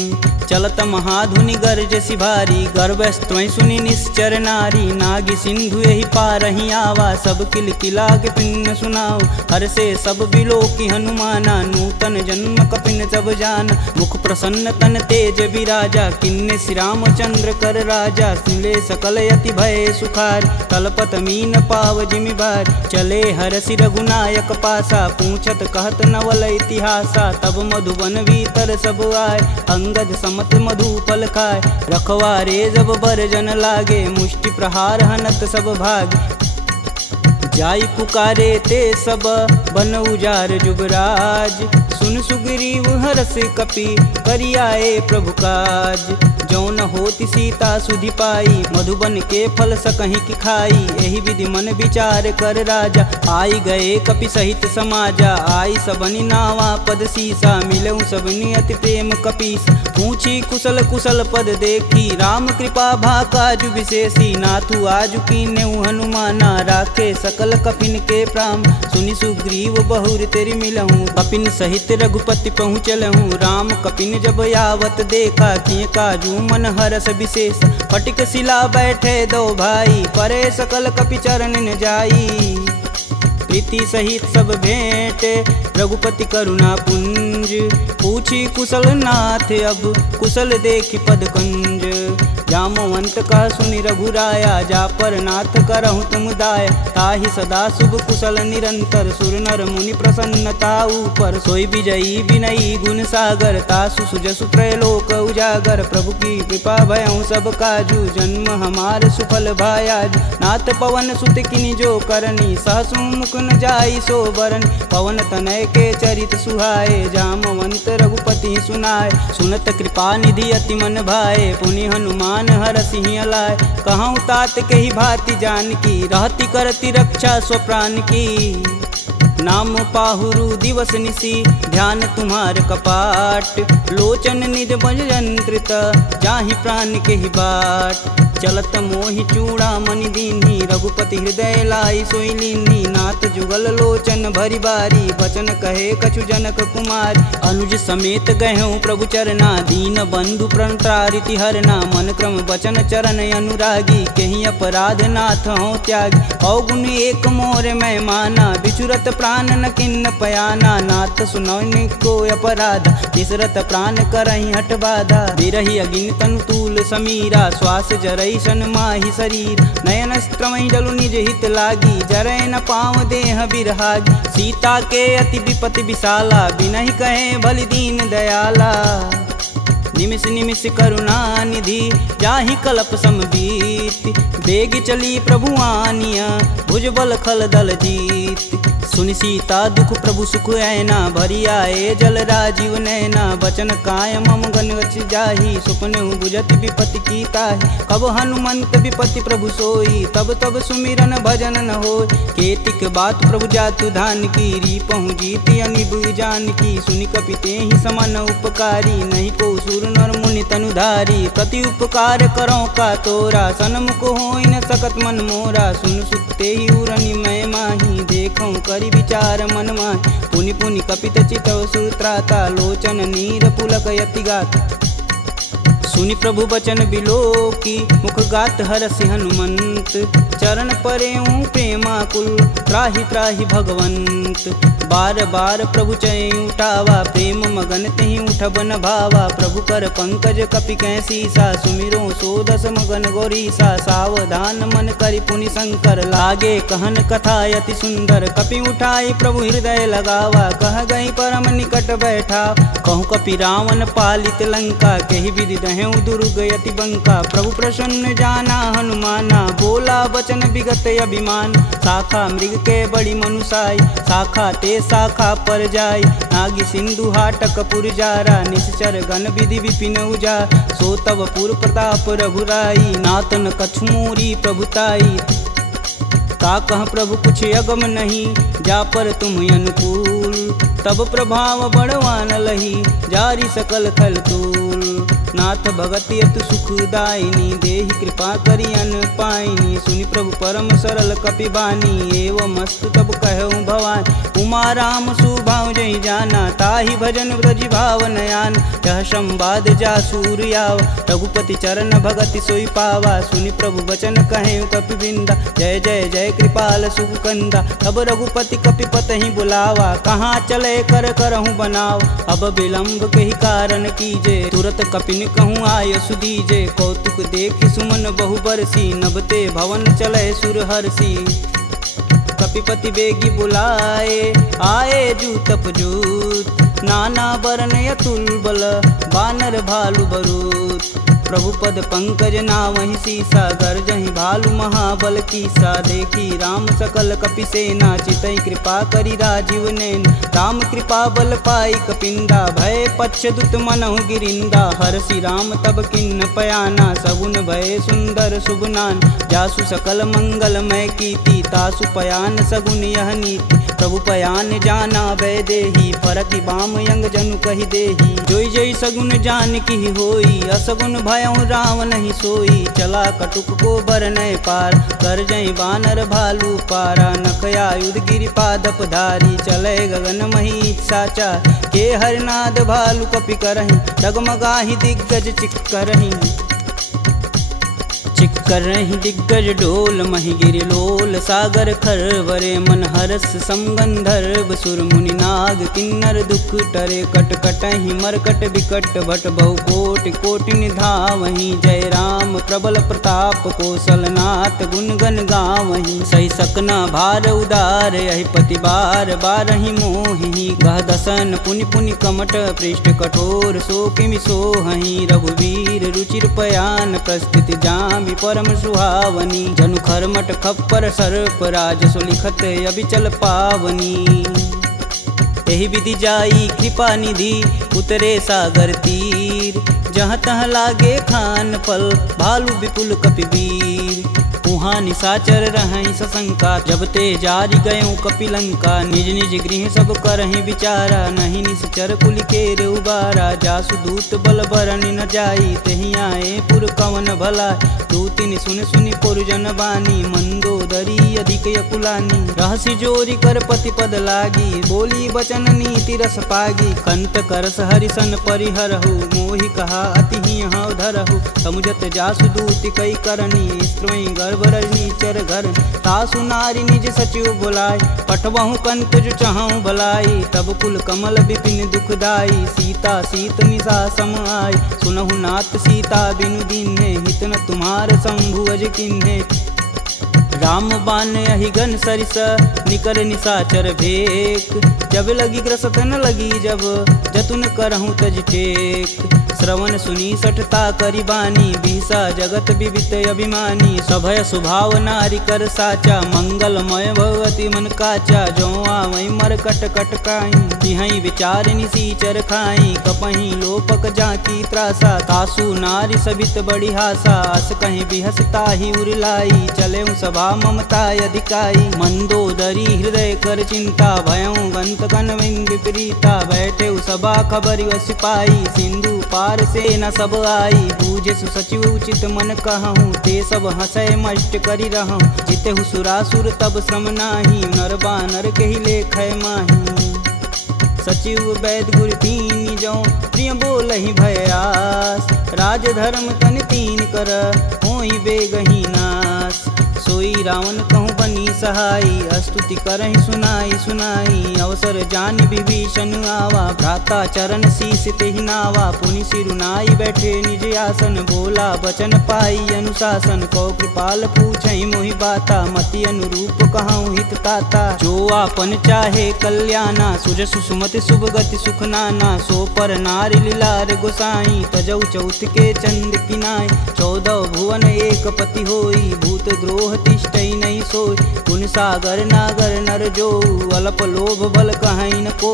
चलत महाधुनि गर्ज सिभारी, गर्भस्त्वं सुनि निश्चर नारी। नागी सिंधु यही पारहि आवा, सब किल किलाग पिन्न सुनाओ। हर से सब बिलोकि हनुमाना, नूतन जन्म कपिन सब जान। मुख प्रसन्न तन तेज विराजा, किन्ने श्री रामचंद्र कर राजा। सिले सकल यति भय सुखार, तलपत मीन पाव जिमि भार। चले हरसि रघुनायक पासा, पूछत कहत नवल इतिहासा। तब मधुबन भीतर सब आए, अंगद मत मधुपल खाए। रखवारे जब बरजन लागे, मुष्टि प्रहार हनत सब भाग। जाई पुकारे ते सब, बन उजार जुबराज। सुन सुग्रीव हरस कपि, करियाए प्रभु काज। जौन होति सीता सुधि पाई, मधुबन के फल सकहि की खाई। एहि विधि मन विचार कर राजा, आई गए कपि सहित समाजा। आई सबनि नावा पद सीसा, मिलऊँ सबनि अति प्रेम कपीस। पूछी कुशल कुशल पद देखी, राम कृपा भाकाजु विशेषी। नाथु आजु कीन्हु हनुमाना, राखे सकल कपिन के प्राम। सुनि सुग्रीव बहुर तेरि मिलहूँ, कपिन सहित रघुपति पहुँचलहूँ। राम कपिन जब यावत देखा, किए काजू मन हरस विशेष। फटिक शिला बैठे दो भाई, परे सकल कपि चरण न जाई। प्रीति सहित सब भेंट, रघुपति करुणा पुंज। पूछी कुशल नाथ अब, कुशल देखि पद कंज। जामवंत कह सुनि रघुराया, जा पर नाथ करहु तुम दाया। ताहि सदा शुभ कुशल निरंतर, सुर नर मुनि प्रसन्नता ऊपर। सोई विजयी विनयी गुण सागर, तासु सुजसु त्रैलोक उजागर। प्रभु की कृपा भयउ सब काजू, जन्म हमार सुफल भायाज। नाथ पवन सुत किनि जो करनी, सहसु मुख न जाई सो बरन। पवन तनय के चरित सुहाए, जामवंत रघुपति सुनाए। सुनत कृपा निधि अति मन भाए, पुनि हनुमान हर सिंह लाए। कहूँ तात के ही भांति जानकी, रहती करती रक्षा स्वप्राण की। नाम पाहुरु दिवस निसी, ध्यान तुम्हार कपाट। लोचन निज बज यंत्रित, जाहि प्राण के ही बाट। चलत मोहि चूड़ामणि दीन्ही, रघुपति हृदय लाई सोई लीन्ही। नाथ जुगल लोचन भरी बारी, बचन कहे कछु जनक कुमार। अनुज समेत गहूँ प्रभु चरना, दीन बंधु प्रणतारिति हरना। मन क्रम बचन चरण अनुरागी, कहीं अपराध नाथ हो त्यागी। अवगुण एक मोर मैं माना, बिचुरत प्राण न किन्न पयाना। नाथ सुनौनि को अपराध, तिसरत प्राण करहि हठ बाधा। बिरहि अगिन तनु तूल समीरा, श्वास जरई सन माहि शरीर। नयन स्त्रमहि जलु निज हित लागी, जरै न पाँव देह बिरहागी। सीता के अति विपति विशाला, बिनहि कहे बलि दीन दयाला। निमिष निमिष करुणा निधि, जाहि कल्प समबीत। बेग चली प्रभु आनिया, भुजबल खल दल जीत। सुनि सीता दुख प्रभु सुख ऐना, भरी आए जल राजीव नैना। बचन काय मम गन गच जाहि, सुपने बुझत विपति की ताहि। कब हनुमंत विपति प्रभु सोई, तब तब सुमिरन भजन न होय। केतिक बात प्रभु जातु धान की, रीपहु जीति अनिब जानकी। सुनि कपि तेहि समान उपकारी, नहीं को सुर नर मुनि तनुधारी। प्रति उपकार करो का तोरा, सन्मुख होई न सकत मन मोरा। सुन सुते ही उरनि मैं माही, देखूं करि विचार मन माहि। पुनि पुनि कपित चितव सुत्राता, लोचन नीर पुलक यति गात। सुनि प्रभु बचन बिलोकी, मुख गात हरसि हनुमंत। चरण परेऊँ प्रेमाकुल, त्राहि त्राहि भगवंत। बार बार प्रभु चय उठावा, प्रेम मगन तेहि उठब न भावा। प्रभु कर पंकज कपि कै सीसा, सुमिरो सो दस मगन गौरीसा। सावधान मन करि पुनि शंकर, लागे कहन कथा अति सुंदर। कपि उठाई प्रभु हृदय लगावा, कह गई परम निकट बैठा। कहूँ कपि रावण पालित लंका, केहि विधि दहें दुर्ग यति बंका। प्रभु प्रसन्न जाना हनुमाना, बोला बचन विगत अभिमान। शाखा मृग के बड़ी मनुसाई, शाखा ते शाखा पर जाई। नागी सिंधु हाटक पुर जारा, निश्चर गण विधि विपिन उजा। सो तब पुर प्रताप रघुराई, नातन कछु मोरी प्रभुताई। का कह प्रभु कुछ अगम नहीं, जा पर तुम अनुकूल। तब प्रभाव बड़वान लही, जारी सकल खल तूल। नाथ भगति अतु सुखदायिनी, देहि कृपा करि अन पाइनी। सुनि प्रभु परम सरल कपि बानी, एवं मस्तु तब कहूँ भवानी। उमा राम सुभाव जहि जाना, ताहि भजन ब्रज भाव नयान। यह संवाद जासूर आवा, रघुपति चरण भगति सोई पावा। सुनि प्रभु बचन कहें कपि बिंदा, जय जय जय कृपाल सुख कंदा। तब रघुपति कपि पतहि बुलावा, कहाँ चले कर करहूँ बनाव। अब विलंब के ही कारण कीजे, तुरत कपिन कहूँ आय सुदीजे। कौतुक देखि सुमन बहु बरसी, नभते भवन चले सुर हर्षि। कपिपति बेगी बुलाए, आए जूतप जूत। नाना बरन अतुल बल, बानर भालु बरूत। प्रभु पद पंकज नावहि सीसा, गर्जहि भालु महाबल कीसा। देखी राम सकल कपि सेना, चितई कृपा करि राजीव नैन। राम कृपा बल पाई कपिंदा, भय पच्छ दुत मनहु गिरिंदा। हरषि राम तब किन्न पयाना, सगुन भय सुंदर शुभ नान। जासु सकल मंगलमय कीर्ति, तासु पयान सगुन यह नीति। प्रभु पयान जाना भय देही, फरकि बाम यंग जनु कहि देही। जोई जोई सगुन जान की होई, असगुन भयउ रावण ही सोई। चला कटुक को बरनय पार, कर जय बानर भालू पारा। नखया युध गिरि पादप धारी, चले गगन मही साचा। के हरनाद भालू कपि करहि, डगमगाहि दिग्गज चिक्करहि। चिक्करहि दिग्गज डोल, महि गिरि लोल सागर खरवरे। मन हरस समगंधर्व सुर मुनि नाग किन्नर दुख टरे कट कटहि मरकट विकट भट बहु कोटि कोटि निधावहि जय राम प्रबल प्रताप कौशलनाथ गुण गण गावहि सही सकना भार उदार यही पति बार बारहि मोहि गह दसन पुनि पुनि कमट पृष्ठ कठोर सो किमि सोहहि रघुवीर रुचिर पयान प्रस्थिति जामि परम सुहावनी जनु खरमट खप्पर सर्प राज सुलिखत अबिचल पावनी यही विधि जाई कृपा निधि उतरे सागर तीर जहाँ तहाँ लागे खान पल भालू विपुल कपिवीर उहाँ निशाचर रहहि सशंका जब ते जारि गयों कपिलंका निज निज गृह सब करहि विचारा नहीं निश्चर कुल केर उबारा जासु दूत बल बरनि न जाई तेहि आए पुर कवन भला दूतिन सुन सुनि पुरजन बानी मंदोदरी अधिक यकुलानी रहसि जोरी कर पति पद लागी बोली बचन नीति रस पागी कंत करस हरिसन परिहरहु मोहि कहा अति हौ धरहु समुझत जासु दूति कई करनी स्त्रोई गर्भ रजनी चर घर तासु नारी निज सचिव बुलाय पठवहु कंत जो चहु भलाई तब कुल कमल विपिन दुखदाई सीता सीत निशा सम आय सुनहु नाथ सीता बिनु दीन्हे हित न तुम्हार शंभु अज किन्हे राम बान अहिगन सरिस निकर निशाचर भेक जब लगी ग्रसत न लगी जब जतुन करहूँ तज टेक श्रवण सुनी सठता करी बानी बिहसा जगत विवित अभिमानी सभय स्वभाव नारी कर साचा मंगलमय भगवती मन काचा जो आवै मर कट कट काई तिहै विचार निसीचर खाई कपहि लोपक जाकी त्रासा तासु नारी सबित बड़ी हासा अस कहीं बिहसता ही उरलाई चले सभा ममता अधिकाई मंदोदरी हृदय कर चिंता भयं गंत कन विपरीता बैठे सभा खबर सिपाही सिंधु पार से न सब आई बूझे सुसचिव उचित मन कहूँ ते सब हंसय मष्ट करी रहूँ जिते सुरासुर तब श्रम नाही नर बानर के ही लेख माही सचिव वैद गुरु तीन जो प्रिय बोल ही भयास राज धर्म तन तीन कर होई बेगही नास सोई रावण कहूँ बनी सहाई स्तुति करहि सुनाई सुनाई अवसर जान विभीषण आवा भ्राता चरण शीस तेहि नावा पुनि सिरुनाई बैठे निज आसन बोला बचन पाई अनुशासन कौ कृपाल पूछहि मोहि बाता मति अनुरूप कहूँ हित ताता जो आपन चाहे कल्याणा सुजस सुमति शुभ गति सुख नाना सो पर नारी लीलार गोसाई तजौ चौथ के चंद किनाय 14 भुवन एक पति होई भूत द्रोह तिष्ठई नहीं सोई गुण सागर नागर नर जो अल्प लोभ बल कहीं न को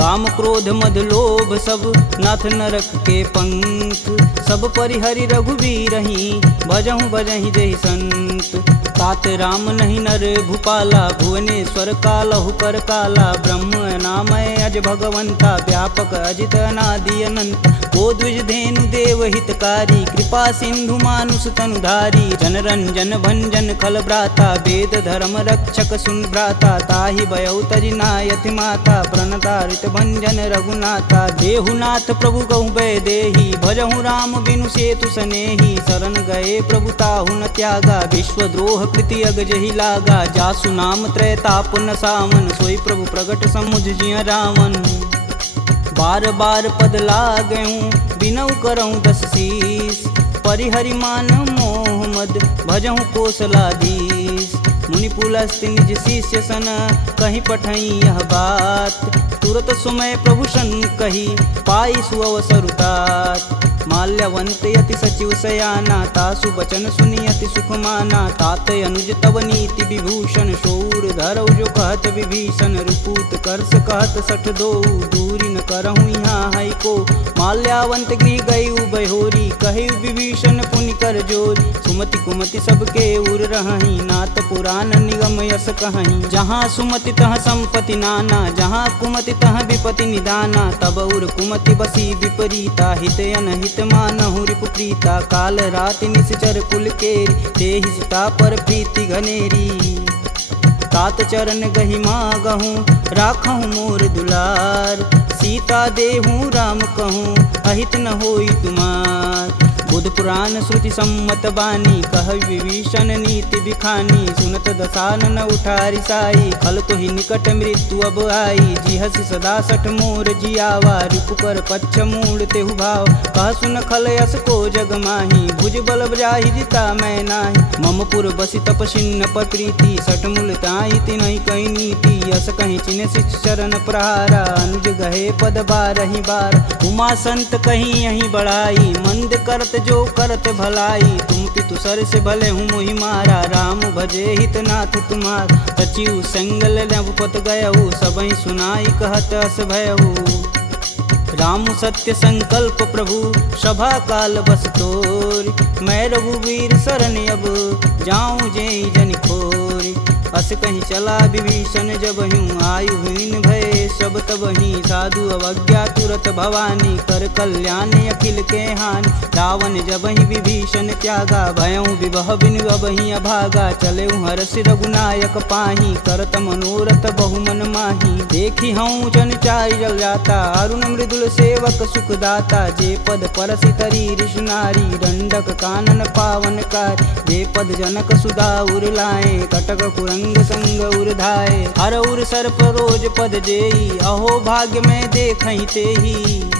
काम क्रोध मद लोभ सब नाथ नरक के पंख सब परिहरि रघुवीर ही भजहु भजहि जहि संत तात राम नहीं नर भूपाला भुवनेश्वर कालहु कर काला ब्रह्म नामय अज भगवंता व्यापक अजित अनादि अनंत को द्विज धेनु देव हितकारी कृपा सिंधु मानुष तनुधारी जन रंजन भंजन खल भ्राता वेद धर्म रक्षक सुन भ्राता ताहि भयउ तजि नायति माता प्रणतारित भंजन रघुनाथा देहुनाथ प्रभु गहु भय देहि भजहु राम बिनु सेतु सनेहि शरण गए प्रभु ताहु न त्यागा विश्वद्रोह कृति अग जहि लागा जासु नाम त्रैताप न सावन सोई प्रभु प्रगट समुझ जिय रावण बार बार पद लागऊं बिनऊ करऊं 10 शीस परिहरि मान मोह मद भजहु कोसलाधीश मुनि पुलस्त्य निज शिष्य सन कहीं पठई यह बात तुरत सुमय प्रभु सन कही पाई सुअवसरुतात माल्यवंत यति सचिव सयाना तासु बचन सुनि अति सुख माना तात अनुज तव नीति विभूषण शौर धरऊ जो कहत विभीषण रुपूत करस कहत सठ दो दूरी न करहूँ यहाँ है को माल्यावंत गृह गई बहोरी कही विभीषण पुनि कर जोरी सुमति कुमति सबके उर रही नाथ पुराण निगम यस कहीं जहाँ सुमति तह संपत्ति नाना जहाँ कुमति तह विपति निदाना तब उर कुमति बसी विपरीता हित अनहित मानहु रिपुप्रीता काल राति निश्चर कुल केरी तेहि सुता पर प्रीति घनेरी तात चरण गहि मागहूँ राखहूँ मोर दुलार सीता देहूँ राम कहूँ अहित न होई तुमार बुध पुराण श्रुति सम्मत बानी, कह विभीषण नीति बिखानी। सुनत दसानन उठारी साई, खल तो ही निकट मृत्यु अब आई। जिहसि सदा सठ मोर जियावा, रिपुकर पच्छ मूड़ तेहु भाव। कह सुन खल यस को जग माही, भुज बल जाहि जिता मैं नाही। मम पुर बसि तपसिन्न पर प्रीति, सठ मूल ताहि तिन्हि कही नीति। यस कहीं चिन्ह शिष चरण प्रहारा, अनुज गहे पद बारहि बार। उमा संत कहीं यही बढ़ाई, मंद करत जो करत भलाई। तुम पितु सर से भले हूँ मोहि मारा, राम भजे हित नाथ तुम्हार। सचिव संगल नवपत गयहु, सबहि सुनाई कहत अस भयहु। राम सत्य संकल्प प्रभु, सभा काल बस तोरि। मैं रघुवीर शरण अब, जाऊं जेहि जनि खोरि। अस कहीं चला विभीषण जब हूँ, आयुहीन भय सब तबहि। साधु अवज्ञा तुरत भवानी, कर कल्याण अखिल के हानि। रावण जबहि विभीषण त्यागा, भयउ विभह बिनु अबहि अभागा। चलेउ हरष रघुनायक पाही, करत मनोरथ बहु मन माही। देखी हूँ जन चारि जल जाता, अरुण मृदुल सेवक सुखदाता। जे पद परसि तरी ऋषि नारी, दंडक कानन पावन कार। जे पद जनक सुधा उर लाए, कटक कुरंग संग उर्धाए। हर उर सर्प रोज पद जेई, अहो भाग्य में देखहि तेहि।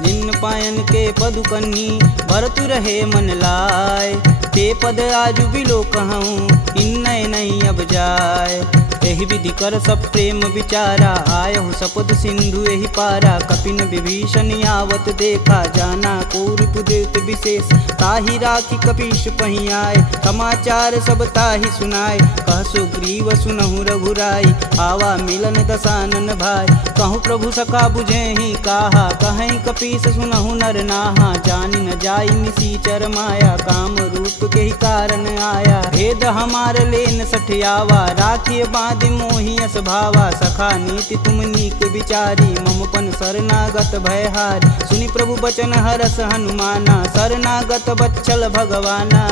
जिन पायन के पदु कन्ही, भरतु रहे मन लाय। ते पद आजु बिलो कहूँ, इन्नय नहीं अब जाय। एहि विधि कर सब प्रेम विचारा, आयहु सपद सिंधु एहि पारा। कपिन विभीषण आवत देखा, जाना कौरव देत विशेष। ताहि राखी कपीश पहि आए, समाचार सब ताहि सुनाए। कह सुग्रीव सुनहु रघुराई, आवा मिलन दसानन भाई। कहूँ प्रभु सखा बुझेहि काहा, कहीं कपीस सुनहु नर नाहा। जानि न जाई निसीचर माया, काम रूप के ही कारण आया। भेद हमार लेन सठियावा, राखिए बांधि मोहि यस भावा। सखा नीति तुम नीक विचारी, ममपन शरणागत भयहारी। सुनि प्रभु बचन हरस हनुमाना, शरणागत बच्चल भगवाना।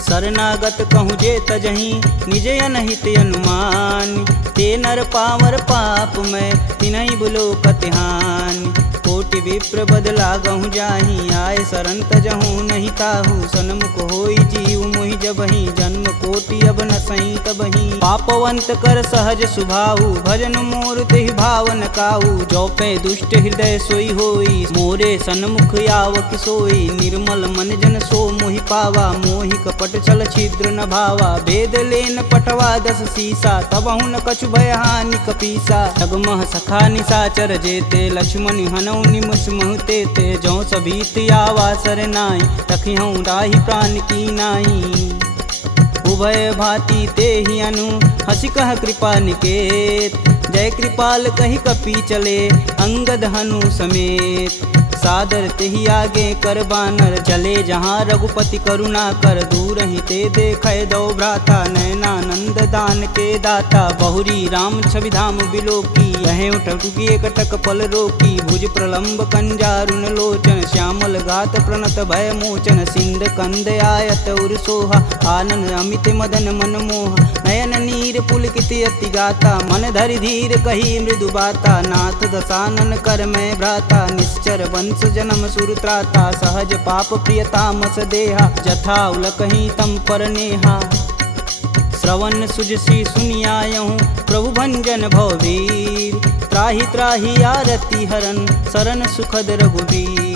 शरणागत कहूँ जे तजहि, निज अनहित अनुमान। ते नर पावर पाप में, तिन्हि बुलोकत हानि। कोटि विप्र बदला गहूँ जाहि, आए शरण तजहूँ नहीं ताहू। सन्मुख होई जीव मोहि जबहि, जन्म कोटि अब न सही तबहि। पापवंत कर सहज सुभाऊ, भजन मोर तेहि भावन काऊ। जो पे दुष्ट हृदय सोई होई, मोरे सन्मुख आव किसोई। निर्मल मन जन सो मोहि पावा, मोहि कपट छल छिद्र न भावा। भेद लेन पटवा दस सीसा, तबहु न कछु भय हानि कपीसा। जगमह सखा निशाचर जेते, लक्ष्मण हनौ निमस महते ते। जौ सभीत आवा सरनाई, तखिहूँ राहि प्राण की नाई। उभय भांति ते ही अनु, हसि कह कृपा निकेत। जय कृपाल कहि कपि चले, अंगद हनु समेत। सादर तेहि आगे कर बानर, चले जहाँ रघुपति करुणा कर। दूर ही ते देखै दो भ्राता, नयनानंद दान के दाता। बहुरी राम छवि धाम बिलोकी, यहें उठुकी एकटक पल रोकी। भुज प्रलंब कंजारुन लोचन, श्यामल गात प्रणत भय मोचन। सिंध कंद आयत उर सोहा, आनन अमित मदन मन मोह। नयन नीर पुलकित अति गाता, मन धरि धीर कही मृदु बाता। नाथ दसानन कर मैं भ्राता, निश्चर वंश जन्म सुर त्राता। सहज पाप प्रियतामस देहा, जथा उलकहि तम पर नेहा। श्रवण सुजसी सुनियायहूँ, प्रभु भंजन भववीर। त्राहि त्राहि आरती हरन, शरण सुखद रघुवीर।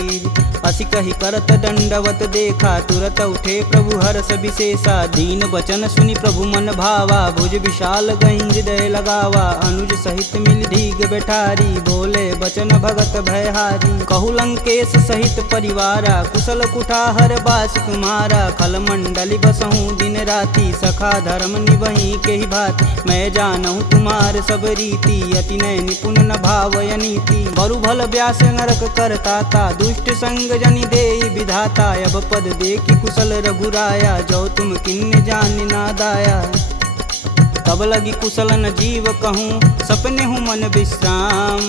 असी कही करत दंडवत देखा, तुरत उठे प्रभु हरष विशेषा। दीन बचन सुनि प्रभु मन भावा, भुज विशाल गहि हृदय लगावा। अनुज सहित मिल धीग बैठारी, बोले बचन भगत भयहारी। कहु लंकेश सहित परिवारा, कुशल कुठाहर बास तुम्हारा। खल मंडली बसहूँ दिन राति, सखा धर्म निबहि के ही भात। मैं जानहूँ तुम्हार सब रीति, अति नय निपुण न भावय नीति। बरु भल व्यास नरक करताता, दुष्ट संग जनि देई विधाता। अब पद देखी कुशल रघुराया, जो तुम किन्ने जान ना दाया। तब लगी कुशल न जीव कहूँ, सपने हूँ मन विश्राम।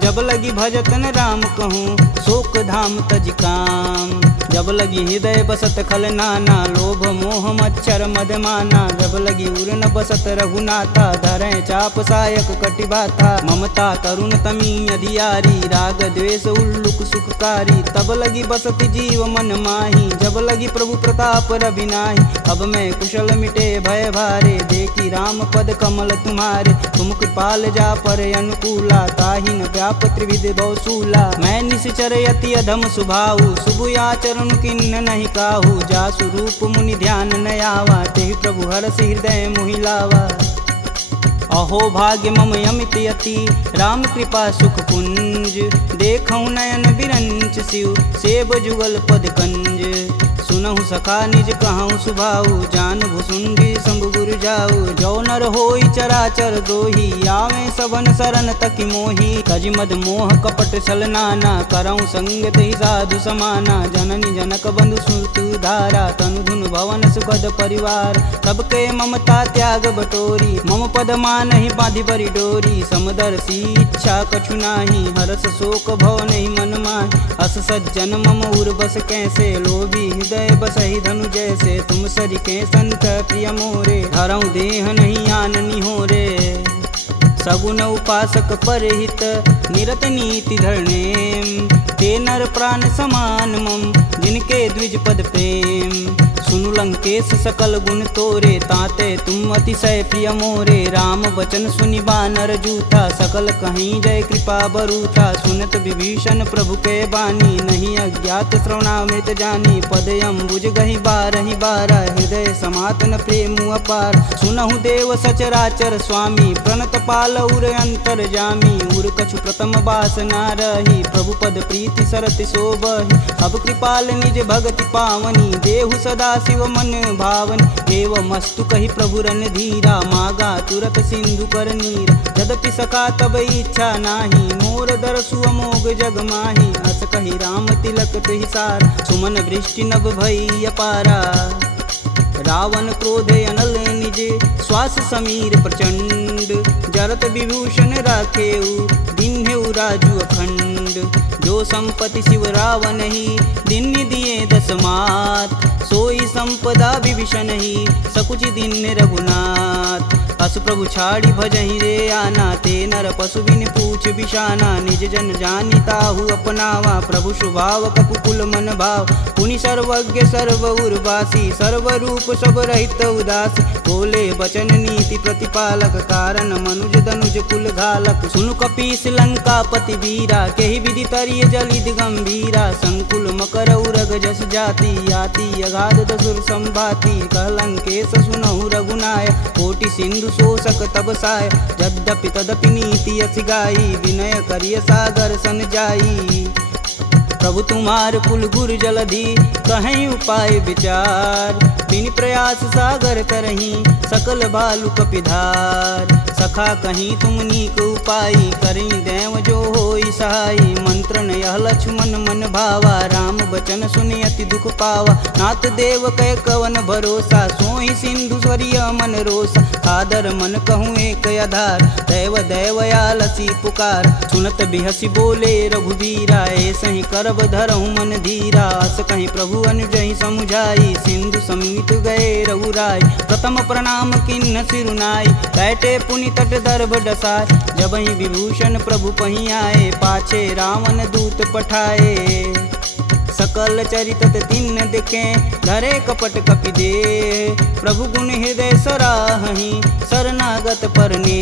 जब लगी भजतन राम कहूँ, शोक धाम तज काम। जब लगी हृदय बसत खल नाना, लोभ मोह मच्छर मदमाना, जब लगी उर न बसत रघुनाथा, धरें चाप सायक कटिबाथा, ममता करुण तमी अधियारी, राग द्वेष उल्लुक सुखकारी, तब लगी बसत जीव मन माही, जब लगी प्रभु प्रताप रविनाही, अब मैं कुशल मिटे भय भारे, देखी राम पद कमल तुम्हारे, तुम कृपाल जा पर अनुकूला, ताहि न व्याप त्रिविध बहुसूला, मैं निश्चर यति अधम सुभाऊ, शुभ आचरण किन्न नहीं काहू, जासु रूप मुनि ध्यान न आवा, तेहि प्रभु हरष हृदय मोहि लावा। अहो भाग्य मम यमित यति, राम कृपा सुख पुंज, देखऊँ नयन बिरंच शिव, सेब जुगल पद कंज, सुनहु सखा निज कहूँ सुभाऊ, जान भुसुंडी शंभु गुरु जाऊ, जो नर होई चराचर द्रोही, आवे सबन शरण तकि मोही, तज मद मोह कपट छल नाना, करऊँ संगत ही साधु समाना, जननी जनक बंधु सुत धारा, तनु धुन भवन सुखद परिवार, सबके ममता त्याग बटोरी, मम पद मानहि बांधि बरी डोरी, समदर्शी इच्छा कछु नाही, हरस शोक भव नहीं मन माहि, अस सज्जन मम उर बस कैसे, लोभी हृदय बसहि धनु जैसे, तुम सरिके संत प्रिय मोरे, धरऊँ देह नहीं आननी हो रे, सगुन उपासक परहित, निरत नीति धरणेम, ते नर प्राण समान मम, जिनके द्विज पद प्रेम, सुनु लंकेश सकल गुण तोरे, ताते तुम अतिशय प्रिय मोरे, राम बचन सुनि बानर जूथा, सकल कहीं जय कृपा बरूथा, सुनत विभीषण प्रभु के बानी, नहीं अज्ञात श्रवणामृत जानी, पद अम्बुज गहि बारहि बारा, हृदय समातन प्रेम अपार, सुनहु देव सचराचर स्वामी, प्रणत पाल उर अंतर जामी, उर कछु प्रथम बास ना रही, प्रभु पद प्रीति सरति शोभहि, अब कृपाल निज भगति पावनी, देहु सदा शिव मन भावन, एवं मस्तु कही प्रभु रन धीरा, मागा तुरत सिंधु कर नीर, यद्यपि सका तब इच्छा नाही, मोर दरसु अमोघ जग माही, अस कही राम तिलक तुहिसार, सुमन वृष्टि नभ भई अपारा, रावण क्रोध अनल निज, श्वास समीर प्रचंड, जरत विभूषण राखेऊ, दिन्हेऊ राजु अखंड, जो संपत्ति शिव रावण ही, दिन दिए दस मात, सोई संपदा विभीषण ही, सकुच दिन रघुनाथ, अस प्रभु छाड़ी भजहि रे आना, ते नर पशु बिन पूछ बिशाना, निज जन जानि ताहु अपनावा, प्रभु स्वभाव कपुकुल मन भाव, पुनि सर्वज्ञ सर्व उर्वासी, सर्व रूप सब रहित उदासी, बोले बचन नीति प्रतिपालक, कारण मनुज धनुज कुल घालक, सुनु कपीस लंकापति वीरा, केहि विधि तरिय जलिद गंभीरा, संकुल मकर उरग जस जाति, याति अगाध दसुर संभाति, कहलंकेश सुनहु रघुनाय, कोटि सिंधु शोषक तब साय, यद्यपि तदपि नीति अति गाई, विनय करिय सागर सन जाई, प्रभु तुम्हार कुल गुर जलधि, कहीं उपाय विचार, बिन प्रयास सागर तरही, सकल भालु कपिधार, सखा कहीं तुम नीक उपाय, करी देव जो होई सहाई, मंत्रन यह लक्ष्मण मन भावा, राम बचन सुनि अति दुख पावा, नाथ देव कै कवन भरोसा, सोई सिंधु स्वरिय मन रोसा, आदर मन कहूँ एक आधार, दैव दैवयालसी पुकार, सुनत बिहसी बोले रघुबीरा, ऐसे ही करब धरहु मन धीरा, अस कहीं प्रभु अनुजहि समुझाई, सिंधु समीत गए रघुराय, प्रथम प्रणाम किन्न सिरुनाई, बैठे पुनि तट दर्भ डसाय, जबहि विभूषण प्रभु पही आए, पाछे रावण दूत पठाए, सकल चरित तिन्न दिखे, धरे कपट कपि दे, प्रभु गुण हृदय सराहि, शरणागत परने,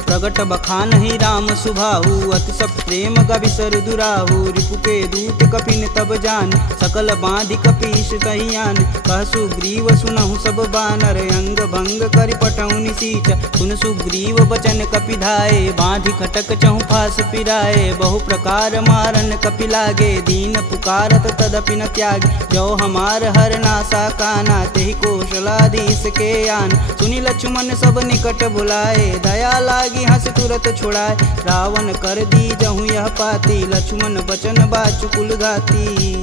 प्रगट बखानहि राम सुभाहु, अति सब प्रेम गविसर दुराहु, रिपु के दूत कपिन तब जान, सकल बांधि कपीश कहियान, कह सुग्रीव सुनहु सब बानर, अंग भंग करि पटौनि निसीच, सुन सुग्रीव बचन कपिधाए, बांधि खटक चहु फास पिराए, बहु प्रकार मारन कपि लागे, दीन पुकारत तदपि न त्यागे, जो हमार हर नासा काना, तेहि कौशलाधीश के आन, सुनि लक्ष्मण सब निकट बुलाए, दया लागी हंस तुरत छुड़ाए, रावण कर दी जहूँ यह पाती, लक्ष्मण बचन बाचुकुल घाती,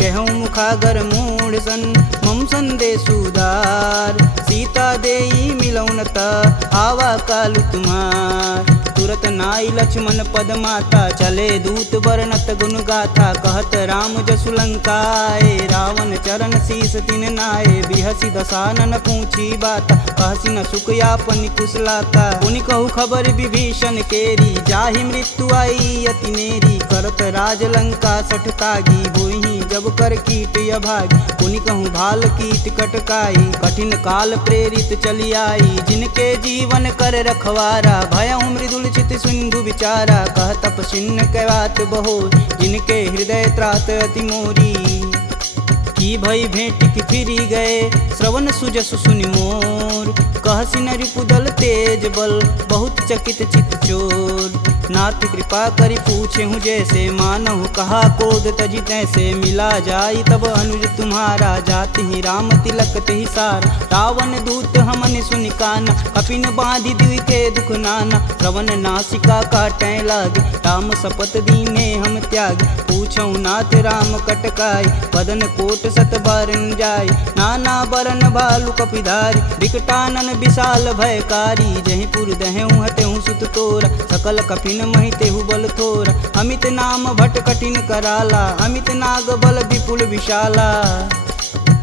कहूँ मुखागर मूढ़ सन, मम संदेश उदार, सीता देई मिलौन ता, आवा कालु तुम्हार, तुरत नाई लक्ष्मण पद माता, चले दूत वर्णत गुण गाथा। कहत राम जसु लंकाए, रावण चरण शीस तिन नाये। बिहसी दसानन पूछी बात, कहसी न सुख यापन कुशलाता। पुनि कहु खबर विभीषण केरी, जाहि मृत्यु आई अति नेरी। करत राज लंका सठ तागी, होई जब कर कीट अभागी। पुनि कहूँ भाल कीट कटकाई, कठिन काल प्रेरित चली आई। जिनके जीवन कर रखवारा, भयउ मृदुल चित सिंधु विचारा। कह तपसिन्न कहवात बहो, जिनके हृदय त्रात अति मोरी। की भई भेंट की फिरी गए, श्रवण सुजस सुनि मोर। कहसी न रिपुदल तेज बल, बहुत चकित चित चोर। नाथ कृपा करि पूछे हूँ जैसे, मानहु कहा क्रोध तजि तैसे। मिला जाई तब अनुज तुम्हारा, जाति ही राम तिलक तेहि सार। रावण दूत हमन सुनि काना, कपिन बांधि दिव्य के दुख नाना। श्रवण नासिका काटै लागे, राम शपथ दीने हम त्याग। पूछऊ नाथ राम कटकाई, बदन कोट सत बारन जाय। नाना बरन भालु कपिधारी, विकटानन विशाल भयकारी। जहि पुर दहु हतेहु सुत तोरा, सकल कपिन महि तेहु बल थोरा। अमित नाम भट कठिन कराला, अमित नाग बल विपुल विशाला।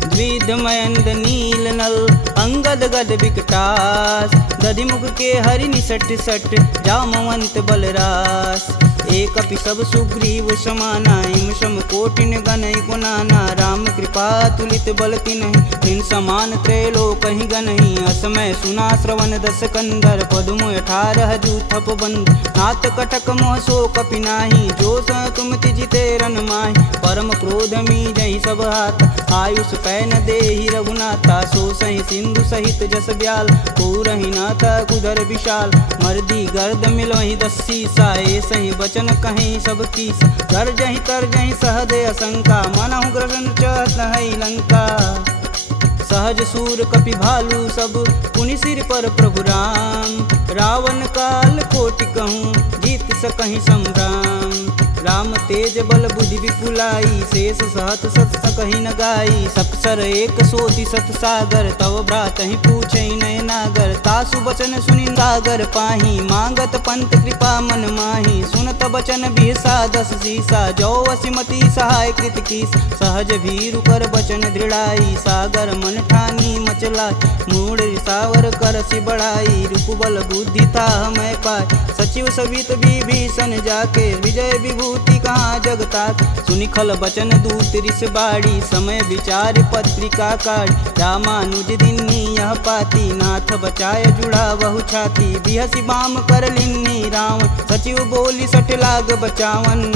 द्विध मयंद नील नल, अंगद गद विकटास। दधिमुख के हरि निसट सट, जामवंत बलरास। एक अपि सब सुग्रीव समाना, इम सम कोटिन गनहि गुनाना। राम कृपा तुलित बल तिन्हि, तिन समान त्रैलोक ही गनहि। असमय सुना श्रवण दस कंदर, पदुम 18 जूथप बंद। नाथ कटक मोह सो कपि नाही, जो स तुम तिजिते रन माहि। परम क्रोध मी जहि सब हाथ, आयुष पै न देहि रघुनाथा। सो सहि सिंधु सहित जस ब्याल, पूरहि नाथ कुधर विशाल। मर्दी गर्द मिलहि 10 सीसा, सही बचन कहीं सब कीस। गर्जहि तरजहि सहदे असंका, मनहु ग्रसन चहत है लंका। सहज सूर कपि भालू सब, पुनि सिर पर प्रभु राम। रावण काल कोटि कहूँ, जीत सकहि संग्राम। राम तेज बल बुद्धि विपुलाई, शेष सहत सत सकहि न गाई। सपसर एक सोति सत सागर, तव भ्रातहि पूछहि नय नागर। तासु बचन सुनि सागर पाही, मांगत पंत कृपा मन माही। सुनत बचन बिहसा 10 सीसा, जो वसिमति सहाय कृत कीस। सहज भीरु कर बचन दृढ़ाई, सागर मन ठानी मचला। मूढ़ रिसावर करसि बढ़ाई, रूप बल बुद्धि था मैं पाय। सचिव सवित विभीषण जाके, विजय विभूति कहाँ जगतात। सुनि खल बचन दूत रिस बाड़ी, समय विचार पत्रिका काढ़। रामानुज दिन्नी यह पाती, नाथ बचाय जुड़ा बहु छाती। बिहसी बाम कर लिन्नी रावण, सचिव बोली सठ लाग बचावन।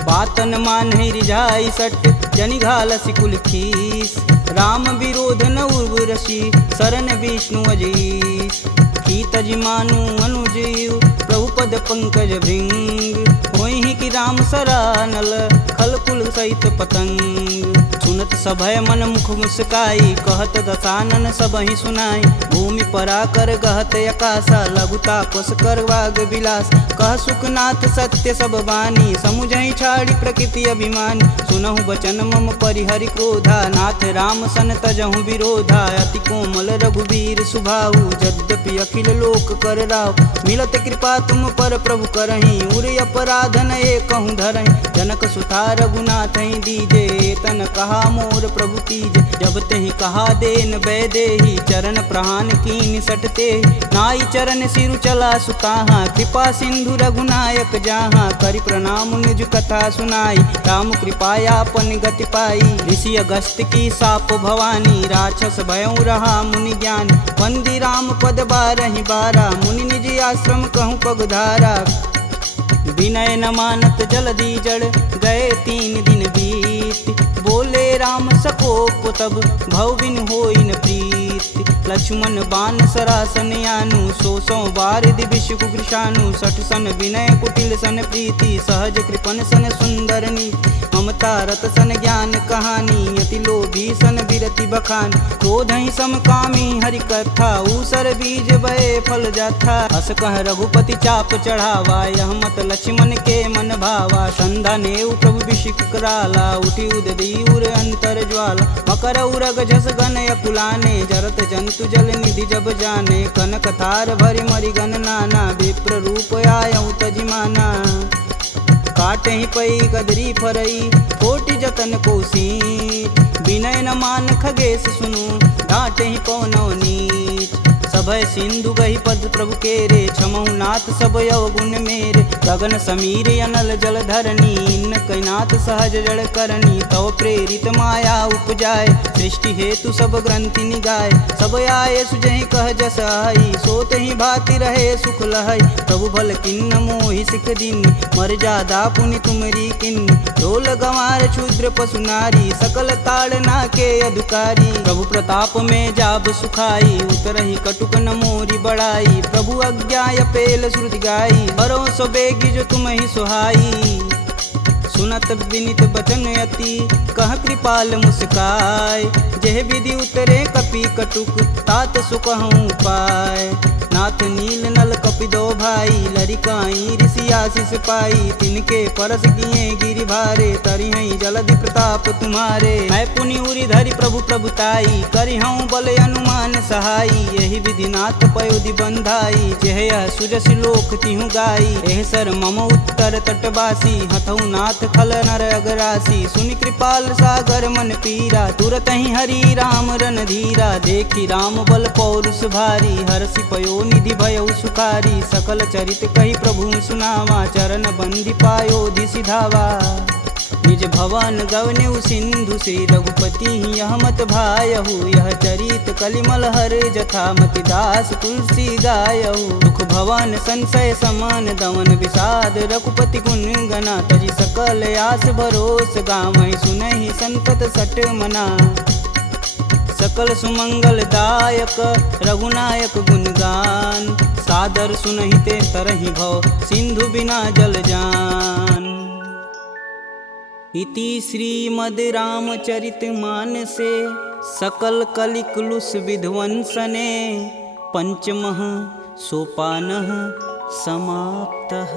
बातन मान रिझाई सट, जनि घालसि कुल खीस। राम विरोध न उर्वरसी, शरण विष्णु अजीस। की तज मानु अनुजीव, प्रभु पद पंकज भृंग। होहि कि राम सरानल, खल कुल सहित पतंग। सुनत सभय मन मुख मुस्काई, कहत दसानन सबहि सुनाई। भूमि परा कर गहत अकासा, लघुता पस कर वाग विलास। कह सुखनाथ सत्य सब बानी, समुझहि छाड़ी प्रकृति अभिमानी। सुनहु बचन मम परिहरि क्रोधा, नाथ राम सन तजहु विरोधा। अति कोमल रघुवीर सुभाऊ, यद्यपि अखिल लोक कर राव। मिलत कृपा तुम पर प्रभु करहि, उर अपराधन एकहु धरहि। जनक सुता रघुनाथ ही दीजे, तन कहा मोर प्रभु कीजे। जब तेहि कहा देन बैदेही, चरण प्रहान कीन सटते। नाई चरण सिरु चला सुताहा, कृपा सिंधु रघुनायक जहाँ। करि प्रणाम निज कथा सुनाई, राम कृपायापन गति पाई। ऋषि अगस्त की साप भवानी, राक्षस भयउ रहा मुनि ज्ञानी। वंदी राम पद 12 बारा, मुनि निज आश्रम कहूँ पगधारा। विनय न मानत जलधि जड़, गए 3 दिन बीत। बोले राम सकोप तब, भव बिन होई न प्रीत। लक्ष्मण बान सरासन यानु, 100 बार दिविश कुकृशानु। 60 सन विनय कुटिल सन प्रीति, सहज कृपन सन सुंदर नीति। ममता रत सन ज्ञान कहानी, यति लोभी सन विरति बखान। क्रोधहि समकामी हरि कथा, ऊसर बीज बए फल जाथा। अस कह रघुपति चाप चढ़ावा, यह मत लक्ष्मण के मन भावा। संधा नेउ प्रभु बिषिक कराला, उठी उददी उर अंतर ज्वाला। मकर उरग झस गन अकुलाने, जरत जंत हेतु जल निधि जब जाने, कनक थार भरि मरिगन नाना, विप्र रूप आयऊ तजिमाना। काटे ही पई गदरी फरई, कोटि जतन कोसीट, विनय न मान खगेश सुनु, डांटे ही पवनौ नीच। सभय सिंधु गही पद प्रभु केरे, छमहु नाथ सब अवगुण मेरे। गगन समीर अनल जल धरनी, इन कैनाथ सहज जड़ करनी। तव प्रेरित माया उपजाय, सृष्टि हेतु सब ग्रंथि निगाय। सब आये सुजहि कह जस आई, सोत ही भाति रहे सुख लहई। प्रभु भल किन्न मोहि सिख दीन, मर्यादा पुनि तुमरी किन्न। ढोल गंवार शूद्र पशु नारी, सकल ताड़ना के अधिकारी। प्रभु प्रताप में जाब सुखाई, उतरहि कटुक न मोरी बड़ाई। प्रभु आज्ञा पेल श्रुति गाई, बरो सो बेगी जो तुम ही सुहाई। सुनत विनित बचन अति, कह कृपाल मुस्काय। जेह विधि उतरे कपि कटुक, तात सुकहूँ पाय। नाथ नील नल कपि दो भाई, लरिकाई ऋषि आशीष पाई। तिनके परस किए गिरि भारे, तरिहई जलधि प्रताप तुम्हारे। मैं पुनि उरि धरि प्रभु प्रभुताई, करिहऊँ बल अनुमान सहाई। यही विधि नाथ पयोधि बंधाई, जेह यह सुजसि लोक तिहु गाई। एह सर मम उत्तर तटवासी, हथऊ नाथ खल नर अगरासी। सुनि कृपाल सागर मन पीरा, तुरत ही हरि राम रन धीरा। देखी राम बल पौरुष भारी, हरषि पयो निधि भयउ सुखारी। सकल चरित कही प्रभु सुनावा, चरण बंदी पायोधि सिधावा। निज भवन गवनेउ सिंधु श्री रघुपति यह मत भायहु। यह चरित कलिमल हर जथा, मति दास तुलसी गायहु। दुख भवन संशय समान, दमन विषाद रघुपति गुण गना। तजि सकल आस भरोस, गावहि सुनहि संतत सट मना। सकल सुमंगल दायक रघुनायक गुणगान, सादर सुनहि ते तरहि भव, सिंधु बिना जल जान। इति श्रीमद् रामचरित मानसे, सकल कलिकुलुष विध्वंसने। पंचमः सोपानः समाप्तः।